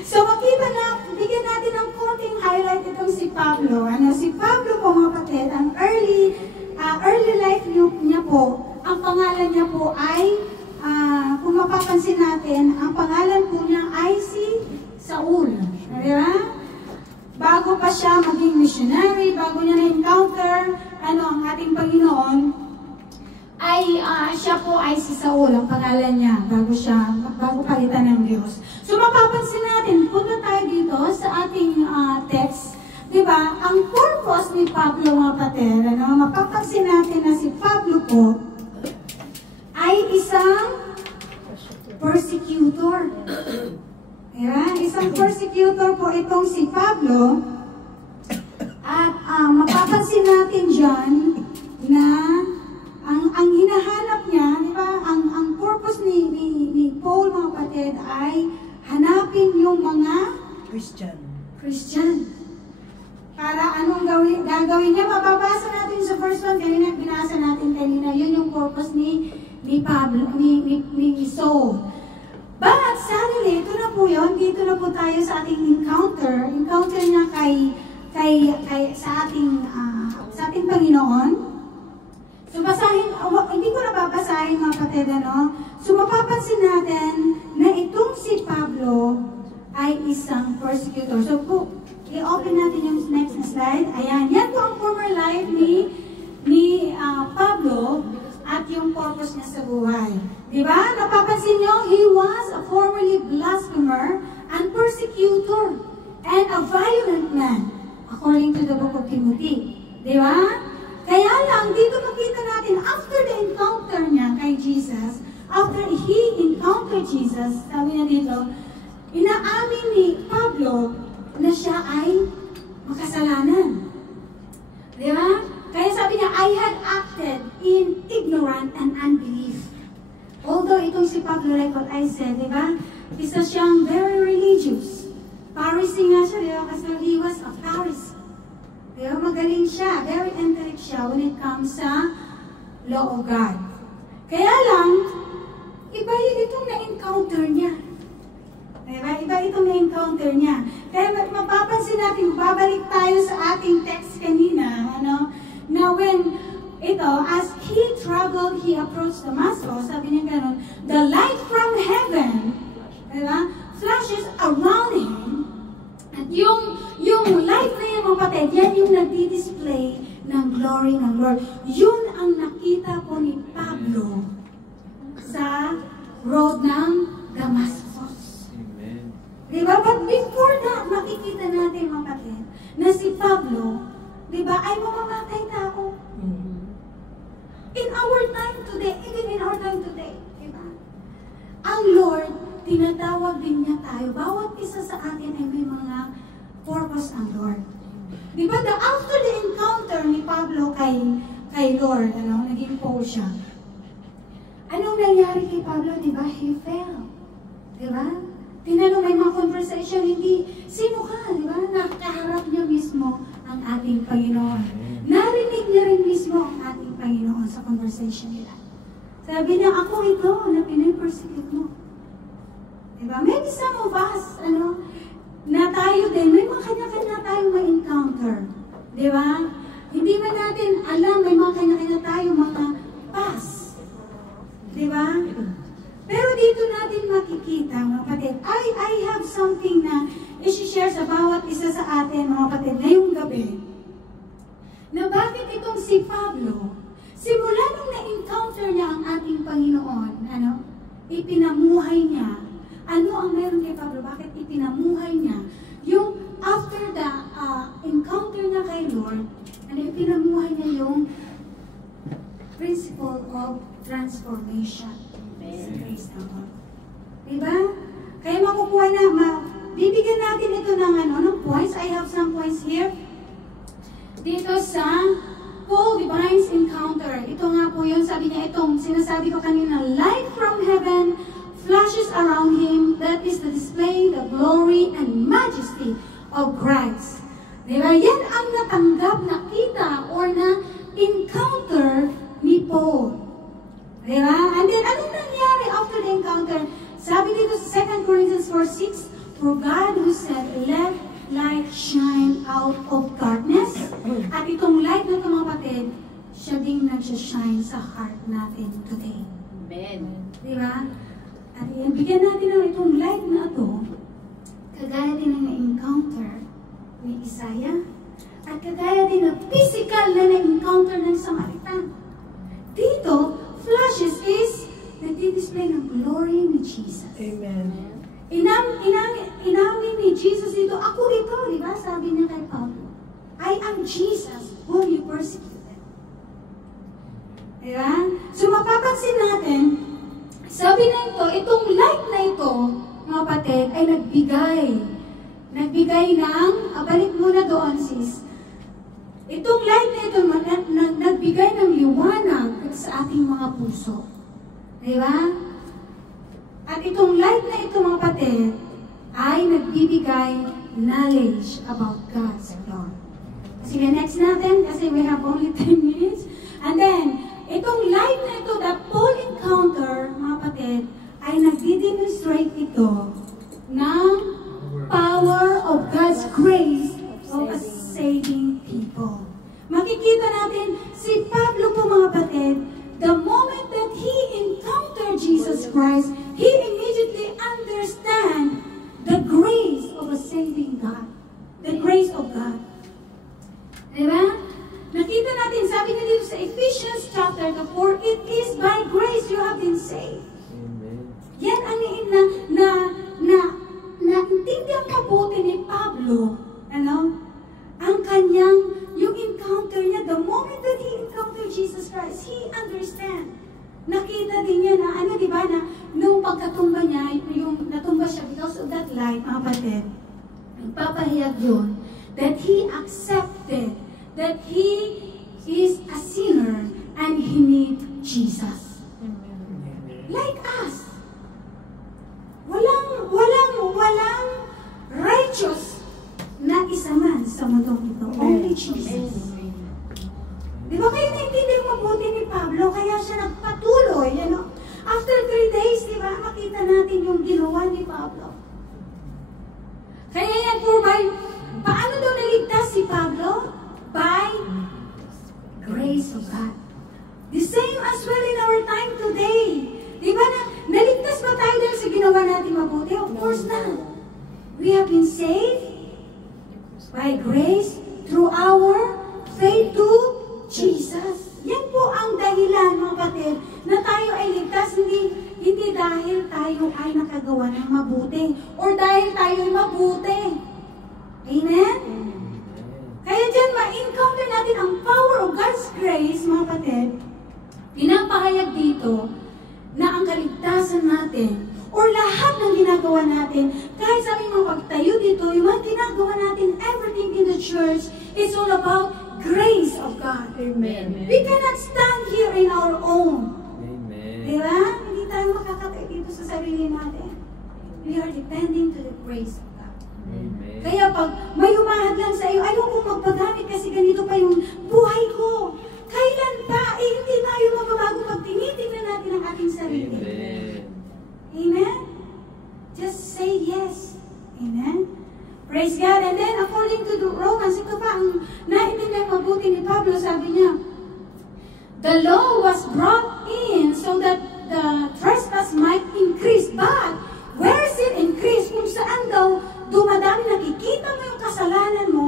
So, makita na, bigyan natin ng konting highlight itong si Pablo. Si Pablo po, mga kapatid, ang early life niya po, ang pangalan niya po ay, kung mapapansin natin, ang pangalan po niya ay si Saul. Di ba? Bago pa siya maging missionary, bago niya na-encounter, ang ating Panginoon, ay siya po ay si Saul, ang pangalan niya, bago palitan ng Diyos. So mapapansin natin, punta tayo dito sa Pablo mga kapatid, mapapansin natin na si Pablo po ay isang persecutor. Diba? Isang persecutor po itong si Pablo. At mapapansin natin dyan na ang hinahanap niya, diba? Ang purpose ni Paul mga kapatid ay hanapin yung mga Christian. Para anong gagawin niya? Mababasa natin sa verse 1 kanina, binasa natin kanina. Yun yung purpose ni Pablo, ni Saul. But suddenly, ito na po yun. Dito na po tayo sa ating encounter. Encounter niya sa ating Panginoon. So basahin, hindi ko na babasahin mga kapatid, So mapapansin natin na itong si Pablo ay isang persecutor. So po, i-open natin yung next slide. Ayan, yan po ang former life ni Pablo at yung purpose niya sa buhay. Diba? Napapansin nyo, he was a formerly blasphemer and persecutor and a violent man, according to the book of Timothy. Diba? Kaya lang, dito makita natin, after the encounter niya kay Jesus, after he encountered Jesus, sabi niya dito, inaamin ni Pablo na siya ay makasalanan. Di ba? Kaya sabi niya, I had acted in ignorance and unbelief. Although itong si Pablo, like what I said, di ba? Isa siyang very religious. Pharisee nga siya, di ba? Kasi he was a Pharisee. Di ba? Magaling siya, very intellect siya when it comes sa law of God. Kaya lang, iba yung itong na-encounter niya. Diba? Iba itong na-encounter niya. Kaya mapapansin natin, babalik tayo sa ating text kanina, na when as he traveled, he approached Damascus, sabi niya gano'n, the light from heaven, diba, flashes around him, at yung light na yun, mga patid, yan yung nagdi-display ng glory ng Lord. Yun ang nakita po ni Pablo sa road ng Damascus. Diba? But before that, makikita natin mga kapatid, na si Pablo, diba, ay mamamatay tao. In our time today, even in our time today, diba? Ang Lord, tinatawag din niya tayo. Bawat isa sa atin ay may mga purpose ang Lord. Diba? After the encounter ni Pablo kay Lord, naging Paul siya. Anong nangyari kay Pablo? Diba? He fell. Diba? Tinanong, may mga conversation, hindi, sino ka, di ba? Nakaharap niya mismo ang ating Panginoon. Narinig niya rin mismo ang ating Panginoon sa conversation nila. Sabi niya, ako ito na pinipersecute mo. Di ba? Maybe some of us, na tayo din, may mga kanya-kanya tayong ma-encounter. Di ba? Hindi man natin alam, may mga kanya-kanya tayong mga past. Di ba? Pero dito natin makikita, mga kapatid, I have something na i-share sa bawat isa sa atin, mga kapatid, ngayong gabi. Na bakit itong si Pablo, simula nung na-encounter niya ang ating Panginoon, ipinamuhay niya. Ano ang meron kay Pablo? Bakit ipinamuhay niya? Yung after the encounter niya kay Lord, ipinamuhay niya yung principle of transformation. Praise the Lord. Diba? Kaya makukuha na, bibigyan natin ito ng points. I have some points here. Dito sa Paul Divine's Encounter. Ito nga po yun, sabi niya itong, sinasabi ko kanina, light from heaven flashes around him. That is to display the glory and majesty of Christ. Diba? Yan ang natanggap, nakita, or na-encounter ni Paul. Diba? And then, anong nangyari after the encounter? Sabi dito sa 2 Corinthians 4:6, for God who said, let light shine out of darkness. At itong light na ito, mga kapatid, siya ding nagsashine sa heart natin today. Amen. Diba? At bigyan natin ng itong light na ito, kagaya din ng na-encounter ni Isaiah, at kagaya din ng physical na na-encounter ng Samaritan. Dito, flashes is nagdi-display ng glory ni Jesus. Amen. Inamin ni Jesus dito, ako ito, di ba? Sabi niya kay Pablo. I am Jesus whom you persecuted. Diba? So mapapansin natin, sabi na ito, itong light na ito, mga kapatid, ay nagbigay ng, balik muna doon sis, itong light na ito, nagbigay ng liwanag sa ating mga puso. Diba? At itong light na ito, mga kapatid, ay nagbibigay knowledge about God's law. Sige, next natin, kasi we have only 10 minutes. And then, itong light na ito, that Paul encounter, mga kapatid, ay nagdi-demonstrate ito ng power of God's grace of a saving people. Makikita natin, si Pablo po, mga kapatid, the moment that he encountered Jesus Christ, he immediately understand the grace of a saving God. The grace of God. Diba? Nakita natin, sabi na dito sa Ephesians chapter 4, it is by grace you have been saved. Amen. Yan ang naintindihan mabuti ni Pablo, ang kanyang, yung encounter niya, the moment that he encountered Jesus Christ, he understand. Nakita din niya na, diba, na nung pagkatumba niya, yung natumba siya because of that light, mga kapatid, nagpapahayag yun, that he accepted that he is a sinner and he need Jesus. Like us. Walang righteous na isa man sa mundong ito. Only Jesus. Di ba kayo naintindihan mabuti ni Pablo? Kaya siya nagpatuloy, After 3 days, di ba, makita natin yung ginawa ni Pablo. Kaya yan po, paano daw naligtas si Pablo? By grace of God. The same as well in our time today. Di ba na, naligtas ba tayo dahil sa ginawa natin mabuti? Of course not. We have been saved by grace through our faith to Jesus. Yan po ang dahilan, mga kapatid, na tayo ay ligtas, hindi dahil tayo ay nakagawa ng mabuti or dahil tayo ay mabuti. Amen? Kaya dyan, ma-encounter natin ang power of God's grace, mga kapatid. Pinapahayag dito na ang kaligtasan natin or lahat ng ginagawa natin, kahit sa aming mga pagtayo dito, yung mga ginagawa natin, everything in the church, is all about grace of God. Amen. We cannot stand here in our own. Amen. Diba? Hindi tayo makakatay dito sa sarili natin. We are depending to the grace of God. Amen. Kaya pag may humahad lang sa iyo, ayoko magpagamit kasi ganito pa yung buhay ko. Kailan pa? Hindi tayo mababago pag tinitignan natin ang ating sarili. Amen. Amen? Just say yes. Amen? Praise God. And then, according to the Romans, ito pa ang naintindihan mabuti ni Pablo, sabi niya, the law was brought in so that the trespass might increase. But, where sin increased? Kung saan daw dumadami, nakikita mo yung kasalanan mo,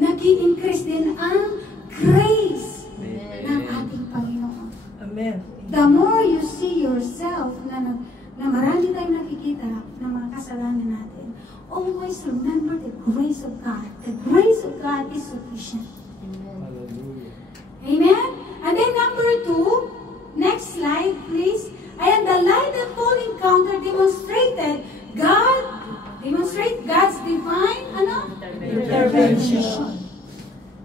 nag-i-increase din ang grace ng ating Panginoon. Amen. The more you see yourself na marami tayong nakikita ng mga kasalanan natin, always remember the grace of God. The grace of God is sufficient. Hallelujah. Amen? And then number 2, next slide please. Ayan, the light that Paul encountered demonstrated God's divine, intervention.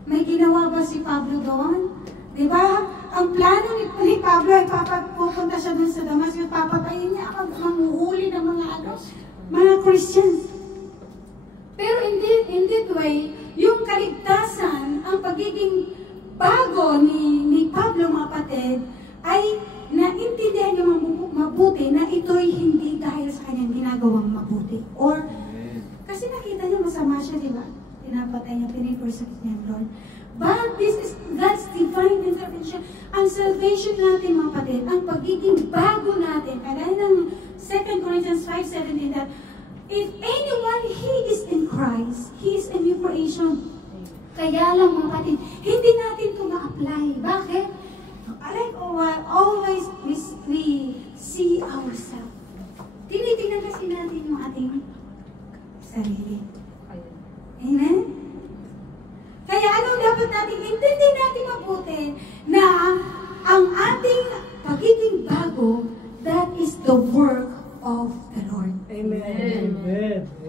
May ginawa ba si Pablo doon? Diba? Ang plano ni Pablo ay pupunta siya dun sa Damascus, papatayin niya ang manghuhuli ng mga Christians. Pero in that way, yung kaligtasan, ang pagiging bago ni Pablo, mga kapatid, ay naintindihan niya mabuti na ito'y hindi dahil sa kanyang ginagawang mabuti. Or, kasi nakita niya masama siya, di ba? Pinapatay niya, pinipersecute niya ang Lord. But this is God's divine intervention. Ang salvation natin, mga kapatid, ang pagiging bago natin, kagaya ng 2 Corinthians 5:17, that if anyone he is in Christ, he is a new creation. Kaya lang, mga kapatid, hindi natin ito ma-apply. Bakit? Like always, we see ourselves. Tinitingnan kasi natin yung ating sarili. Amen? Kaya ano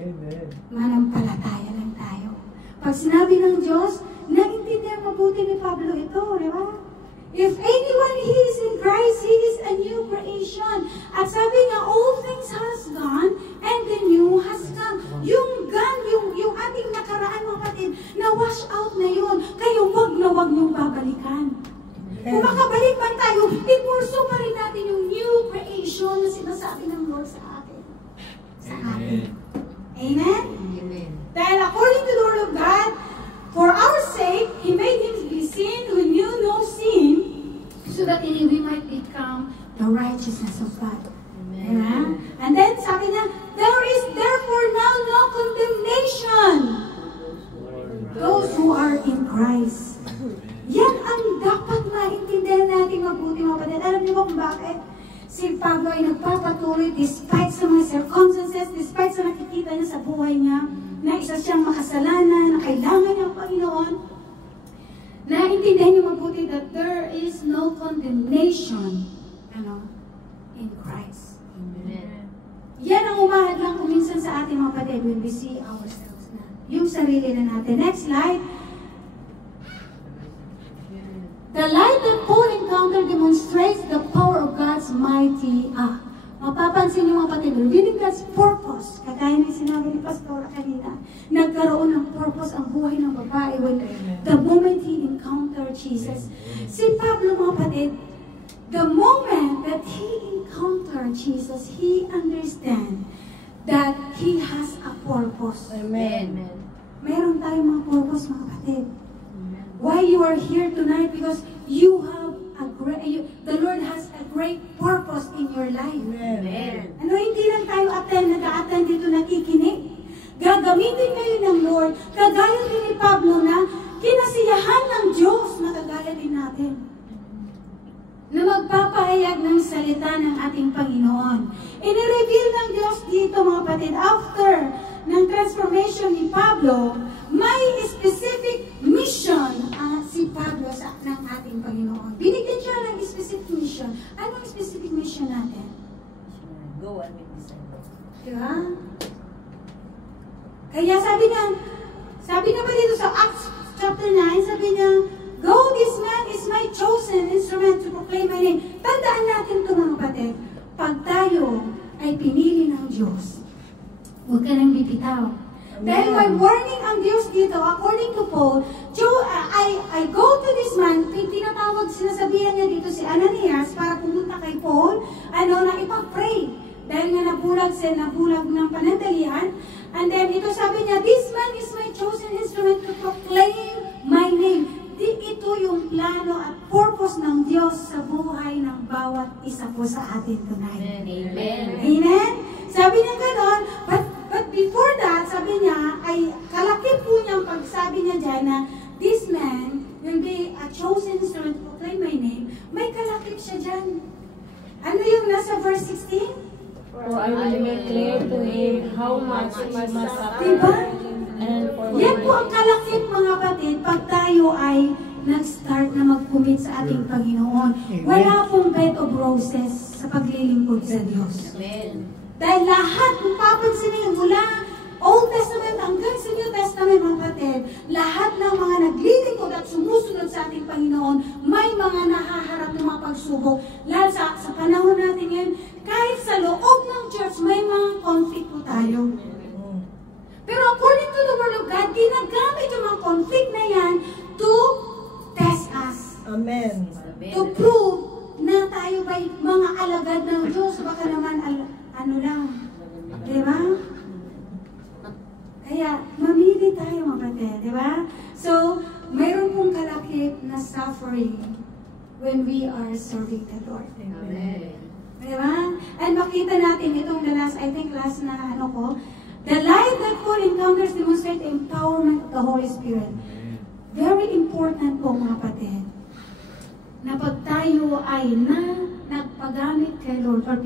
Amen. Manampalataya lang tayo. Pag sinabi ng Diyos, naintindihan mabuti ni Pablo ito, di ba? If anyone is in Christ, he is a new creation. At sabi nga, all things has gone, and the new has come. Yung ating nakaraan, mga kapatid, na-wash out na yun. Kayo, wag na wag niyong babalikan. Kung makabalik man tayo, ipurso pa rin natin yung new creation na sinasabi ng Lord sa atin. Sa atin. Amen? Dahil according to the Word of God, for our sake, He made Him be sin who knew no sin, so that in Him we might become the righteousness of God. Amen? And then sabi niya, there is therefore now no condemnation. Those who are in Christ. Yan ang dapat maintindihan natin mabuti, mga kapatid. Alam niyo ba kung bakit? Si Pablo ay nagpapatuloy despite sa mga circumstances, despite sa nakikita niya sa buhay niya, na isa siyang makasalanan, na kailangan niya ang Panginoon. Naintindihan niyo mabuti that there is no condemnation in Christ. Amen. Yan ang umahad lang kuminsan sa ating mga kapatid when we see ourselves na. Yung sarili na natin. Next slide. The light that Paul encountered demonstrates the power of God's mighty act. Mapapansin niyo mga kapatid, revealing God's purpose. Kagaya ng sinabi ni Pastora kanina, nagkaroon ng purpose ang buhay ng babae when the moment he encountered Jesus. Si Pablo mga kapatid, the moment that he encountered Jesus, he understand that he has a purpose. Amen. Meron tayong mga purpose mga kapatid. Why you are here tonight? Because you have the Lord has a great purpose in your life. Amen. Ano, hindi lang tayo nag-a-attend dito nakikinig. Gagamitin kayo ng Lord, kagaya din ni Pablo na kinasiyahan ng Diyos na kagaya din natin. Na magpapahayag ng salita ng ating Panginoon. Inireveal ng Diyos dito mga kapatid, after ng transformation ni Pablo, may specific mission si Pablo ng ating Panginoon. Binigyan siya ng specific mission. Anong specific mission natin? Go and make disciples. Diba? Kaya sabi nga ba dito sa Acts chapter 9, sabi niya, go, this man is my chosen instrument to proclaim my name. Tandaan natin ito mga kapatid. Pag tayo ay pinili ng Diyos, huwag ka nang bibitaw. Dahil may warning ang Diyos dito, according to Paul, I go to this man, tinatawag, sinasabihan niya dito si Ananias para pumunta kay Paul, na ipag-pray. Dahil nga nabulag ng panandalian. And then ito sabi niya, this man is my chosen instrument to proclaim my name. Ito yung plano at purpose ng Diyos sa buhay ng bawat isa po sa atin tonight. Amen. Amen? Sabi niya gano'n, but before that, sabi niya, ay kalakip po niyang pagsabi niya dyan na this man will be a chosen instrument to proclaim my name. May kalakip siya dyan. Ano yung nasa verse 16? For I will make clear to him how much he must suffer. Diba? And for Yan po ang kalakip mga kapatid pag tayo ay nag-start na mag-commit sa ating Panginoon. Wala pong bed of roses sa paglilingkod sa Diyos. Amen. Dahil lahat, kung papansin niyo, mula Old Testament hanggang sa New Testament, mga kapatid, lahat ng mga naglilingkod at sumusunod sa ating Panginoon, may mga nahaharap ng mga pagsubok. Lalo sa panahon natin ngayon, kahit sa loob ng church, may mga conflict po tayo. Pero according to the Word of God, ginagamit yung mga conflict na yan to test us. Amen. To prove na tayo ba'y mga alagad ng Diyos, baka naman ano lang. Diba? Kaya, mamili tayo mga kapatid, diba? So, mayroon pong kalakip na suffering when we are serving the Lord. Amen. Diba? And makita natin itong last na the life that Paul encounters demonstrate the empowerment of the Holy Spirit. Very important po mga kapatid, na pag tayo ay nagpagamit kay Lord, or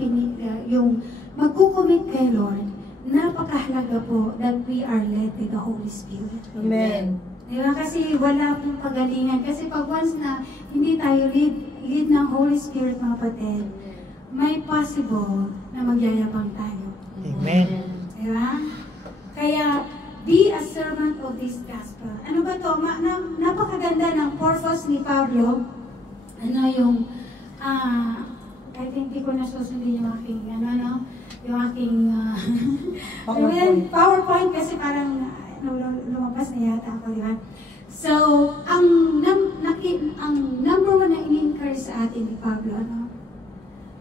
yung magkukumit kay Lord, napakahalaga po that we are led by the Holy Spirit. Amen. Diba? Kasi wala pong pagalingan. Kasi pag once na hindi tayo lead ng Holy Spirit mga kapatid, may possible na magyayabang tayo. Amen. Diba? of this gospel. Ano ba to? Napakaganda ng purpose ni Pablo. Ano yung, kahit hindi ko nasusundin yung aking, yung aking, PowerPoint kasi parang lumabas na yata ako, di ba? So, ang number one na in-encourage sa atin ni Pablo,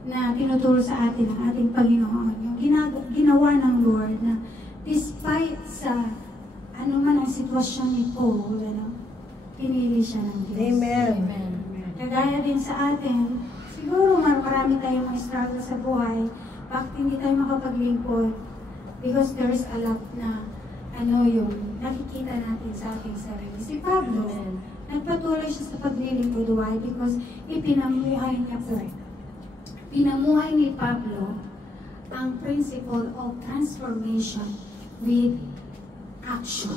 na tinuturo sa atin ng ating Panginoon, yung ginawa ng Lord na despite sa ano man ang sitwasyon ni Paul, pinili siya ng Diyos. Amen. Kagaya din sa atin, siguro marami tayong mga struggle sa buhay, bakit hindi tayo makapaglingkod? Because there's a lot na yung nakikita natin sa ating sarili. Si Pablo, nagpatuloy siya sa paglilingkod. Why? Because ipinamuhay niya po. Pinamuhay ni Pablo ang principle of transformation with action.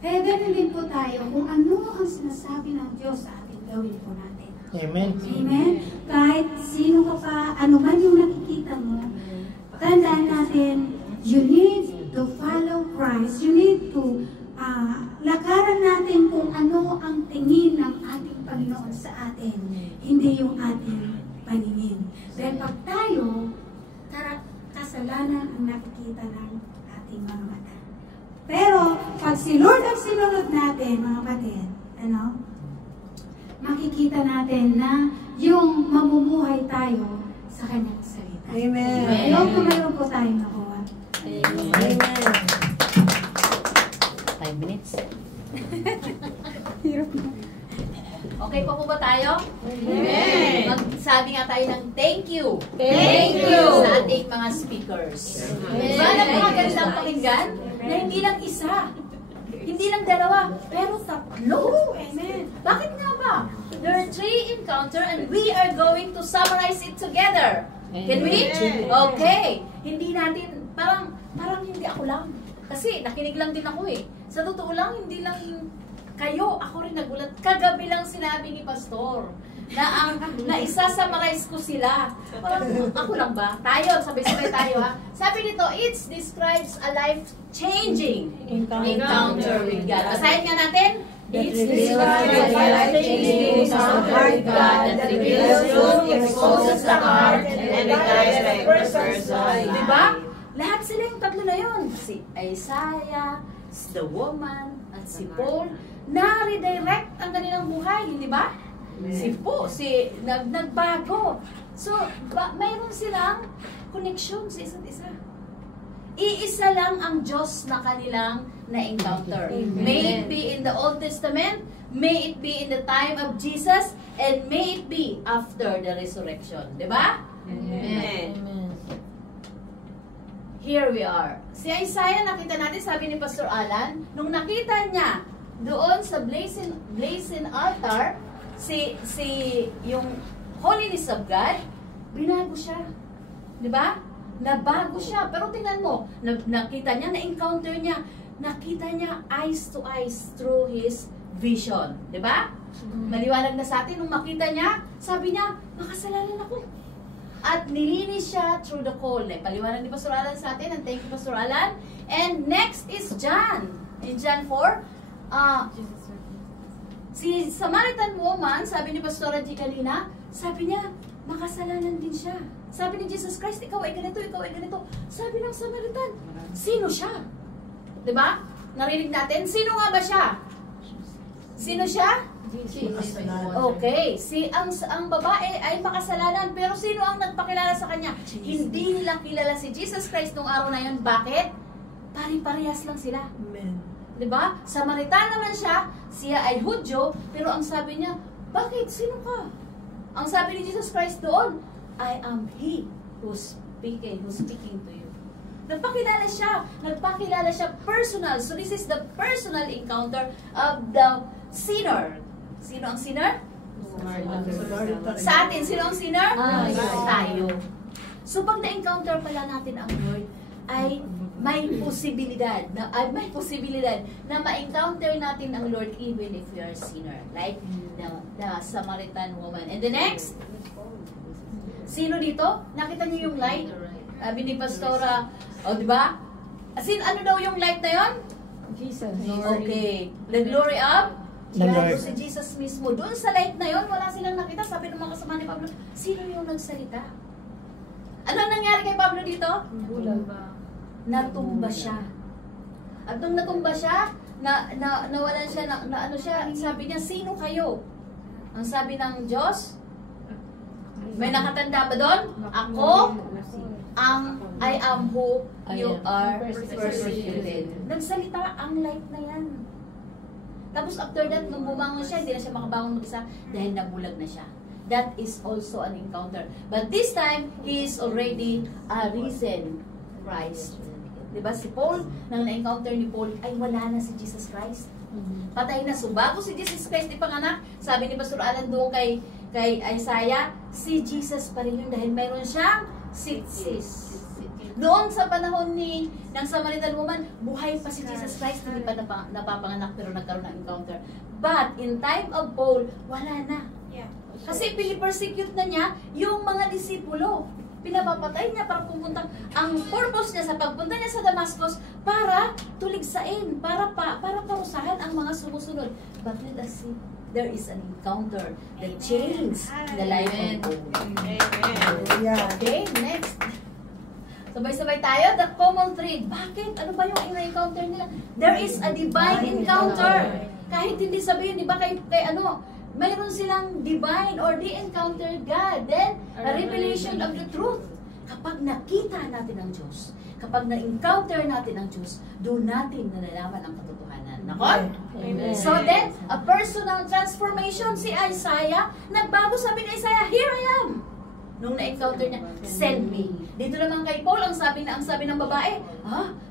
Kaya ganun din po tayo, kung ano ang sinasabi ng Diyos sa atin, gawin po natin. Amen. Amen? Kahit sino ka pa, ano man yung nakikita mo, tandaan natin, you need to follow Christ. You need to lakaran natin kung ano ang tingin ng ating Panginoon sa atin, hindi yung ating paningin. Dahil pag tayo, kasalanan ang nakikita ng ating mga mata. Pero, pag si Lord ang sinunod natin, mga kapatid, makikita natin na yung mamumuhay tayo sa kanyang salita. Amen. Ayun po mayroon po tayong nakuha. Amen. 5 minutes. Okay pa po ba tayo? Amen. Magsabi nga tayo ng thank you. Thank you. Sa ating mga speakers. Diba? Napakagandang pakinggan na hindi lang isa. Hindi lang dalawa, pero tatlo. Amen. Bakit nga ba? There are 3 encounter and we are going to summarize it together. Can we? Okay. Hindi natin, parang hindi ako lang. Kasi nakinig lang din ako eh. Sa totoo lang, hindi lang kayo, ako rin nagulat. Kagabi lang sinabi ni Pastor na isa-summarize ko sila. Parang, ako lang ba? Tayo, sabay-sabay tayo ha. Sabi nito, it describes a life-changing encounter with God. Basahin nga natin. It describes a life-changing encounter with God that reveals truth, exposes the heart, and guides the person. Diba? Lahat sila yung tatlo na yun. Si Isaiah, the woman, at si Paul, na-redirect ang kanilang buhay, hindi ba? Nagbago. So, mayroon silang connection sa isa't isa. Iisa lang ang Diyos na kanilang na-encounter. May it be in the Old Testament, may it be in the time of Jesus, and may it be after the resurrection. Diba? Amen. Here we are. Si Isaiah, nakita natin, sabi ni Pastor Alan, nung nakita niya doon sa blazing altar, yung holiness of God, binago siya. Di ba? Nabago siya. Pero tingnan mo, nakita niya, na-encounter niya, nakita niya eyes to eyes through his vision. Di ba? Maliwanag na sa atin, nung makita niya, sabi niya, makasalanan ako. At nilinis siya through the coal. Paliwanag ni Pastor Alan sa atin, and thank you Pastor Alan. And next is John. In John 4, si Samaritan woman, sabi ni Pastora G kanina, sabi niya, makasalanan din siya. Sabi ni Jesus Christ, ikaw ay ganito, ikaw ay ganito. Sabi ng Samaritan, sino siya? Diba? Narinig natin, sino nga ba siya? Sino siya? Okay. Ang babae ay makasalanan, pero sino ang nagpakilala sa kanya? Hindi nila kilala si Jesus Christ nung araw na yun. Bakit? Pari-parehas lang sila. Amen. Diba? Samaritan naman siya ay Hudyo, pero ang sabi niya, bakit? Sino ka? Ang sabi ni Jesus Christ doon, I am He who's speaking to you. Nagpakilala siya personal. So this is the personal encounter of the sinner. Sino ang sinner? Sa atin, sino ang sinner? Tayo. So pag na-encounter pala natin ang Lord, ay may posibilidad na ma-encounter natin ang Lord even if we are a sinner. Like the Samaritan woman. And the next, sino dito? Nakita niyo yung light? Sabi ni Pastora, di ba? Ano daw yung light na yon? Jesus. Okay. The glory of The Lord. Si Jesus mismo. Doon sa light na yon, wala silang nakita. Sabi ng mga kasama ni Pablo, sino yung nagsalita? Ano nangyari kay Pablo dito? Natumba siya. At nung natumba siya, nawalan siya, ano siya, sabi niya, sino kayo? Ang sabi ng Diyos, may nakatanda ba doon? Ako, I am who you are persecuted. Nagsalita ang light na yan. Tapos after that, nung bumangon siya, hindi na siya makabangon mag-isa dahil nabulag na siya. That is also an encounter. But this time, he is already a risen Christ. Diba? Si Paul, nang na-encounter ni Paul, ay wala na si Jesus Christ. Patay na. So bago si Jesus Christ ipanganak, sabi ni Pastor Alan doon kay Isaiah, si Jesus pa rin yun dahil meron siyang sitsis. Noon sa panahon ng Samaritan woman, buhay pa si Jesus Christ, hindi pa napapanganak pero nagkaroon ng encounter. But in time of Paul, wala na. Kasi pinipersecute na niya yung mga disipulo. Pinapapatay niya para pumunta. Ang purpose niya sa pagpunta niya sa Damascus para tuligsain, para parusahan ang mga sumusunod. But let us see, there is an encounter that changed the life of Paul. Okay, next. Sabay-sabay tayo, the common thread. Bakit? Ano ba yung encounter nila? There is a divine encounter. Kahit hindi sabihin, di ba, kay ano, mayroon silang divine or they encountered God. Then, a revelation of the truth. Kapag nakita natin ang Diyos, kapag na-encounter natin ang Diyos, doon natin nalalaman ang katotohanan. Nakon? So then, a personal transformation. Si Isaiah, nagbago, sabi ni Isaiah, here I am. Nung na-encounter niya, send me. Dito naman kay Paul, ang sabi ng babae,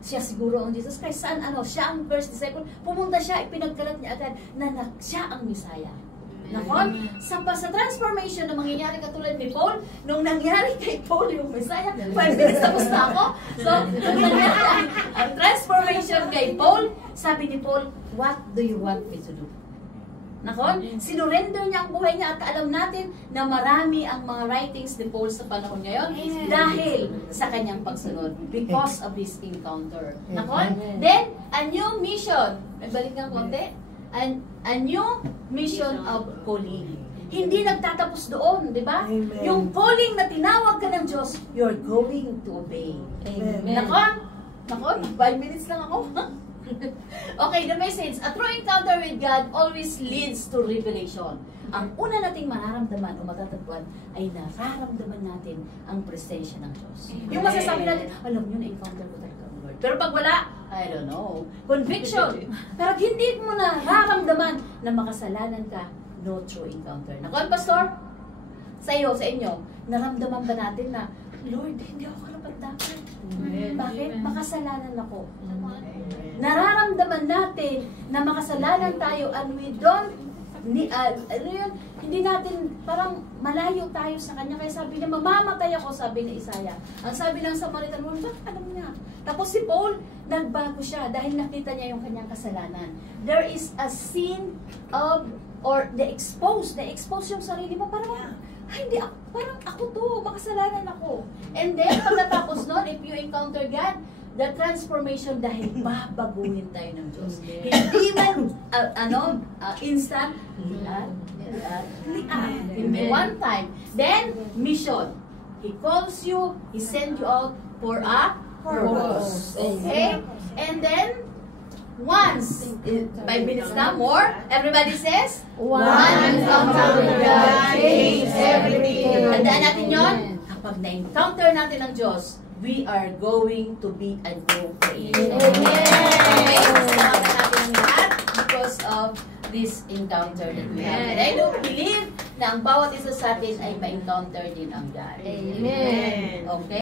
siya siguro ang Jesus Christ. Saan siya ang first disciple. Pumunta siya, ipinagkalat niya agad na siya ang Messiah. Nakon? Sa transformation na mangyayari katulad ni Paul, nung nangyari kay Paul yung Messiah, 5 minutes tapos na ako. So, nung nangyari ang transformation kay Paul, sabi ni Paul, what do you want me to do? Nakon? Sinurrender niya ang buhay niya at alam natin na marami ang mga writings ni Paul sa panahon ngayon dahil sa kanyang pagsunod because of this encounter. Nakon? Then, a new mission. May balik ng konti. A new mission of calling. Hindi nagtatapos doon, di ba? Yung calling na tinawag ka ng Diyos, you're going to obey. Nakon? Nakon? 5 minutes lang ako. Okay, the message, a true encounter with God always leads to revelation. Ang una nating mararamdaman o matatagpuan ay nararamdaman natin ang presensya ng Diyos. Yung masasabi natin, alam nyo, na-encounter ko talaga ang Lord. Pero pag wala, I don't know. Conviction. Pero hindi mo nararamdaman na makasalanan ka, no true encounter. Nakon, Pastor? Sa iyo, sa inyo, naramdaman ba natin na, Lord, hindi ako karapat-dapat. Bakit? Makasalanan ako. Nararamdaman natin na makasalanan tayo and we don't hindi natin, parang malayo tayo sa Kanya. Kaya sabi niya, mamamatay ako, sabi ni Isaiah. Ang sabi ng Samaritan woman, alam niya. Tapos si Paul, nagbago siya dahil nakita niya yung kanyang kasalanan. There is a sin of, or na-expose yung sarili mo, parang, hindi ako, parang ako to, makasalanan ako. And then, pagkatapos nun, if you encounter God, the transformation dahil babaguhin tayo ng Diyos. Hindi man, instant, liat. One time. Then, mission. He calls you, He sends you out for a purpose. Okay? And then, once, 5 minutes na, more, everybody says, one encounter with God changes everything. Tandaan natin yun, kapag na-encounter natin ang Diyos, we are going to be a new creation. Okay? Salamat natin ang lahat because of this encounter that we have. And I do believe na ang bawat isa sa atin ay ma-encounter din ang God. Amen. Okay?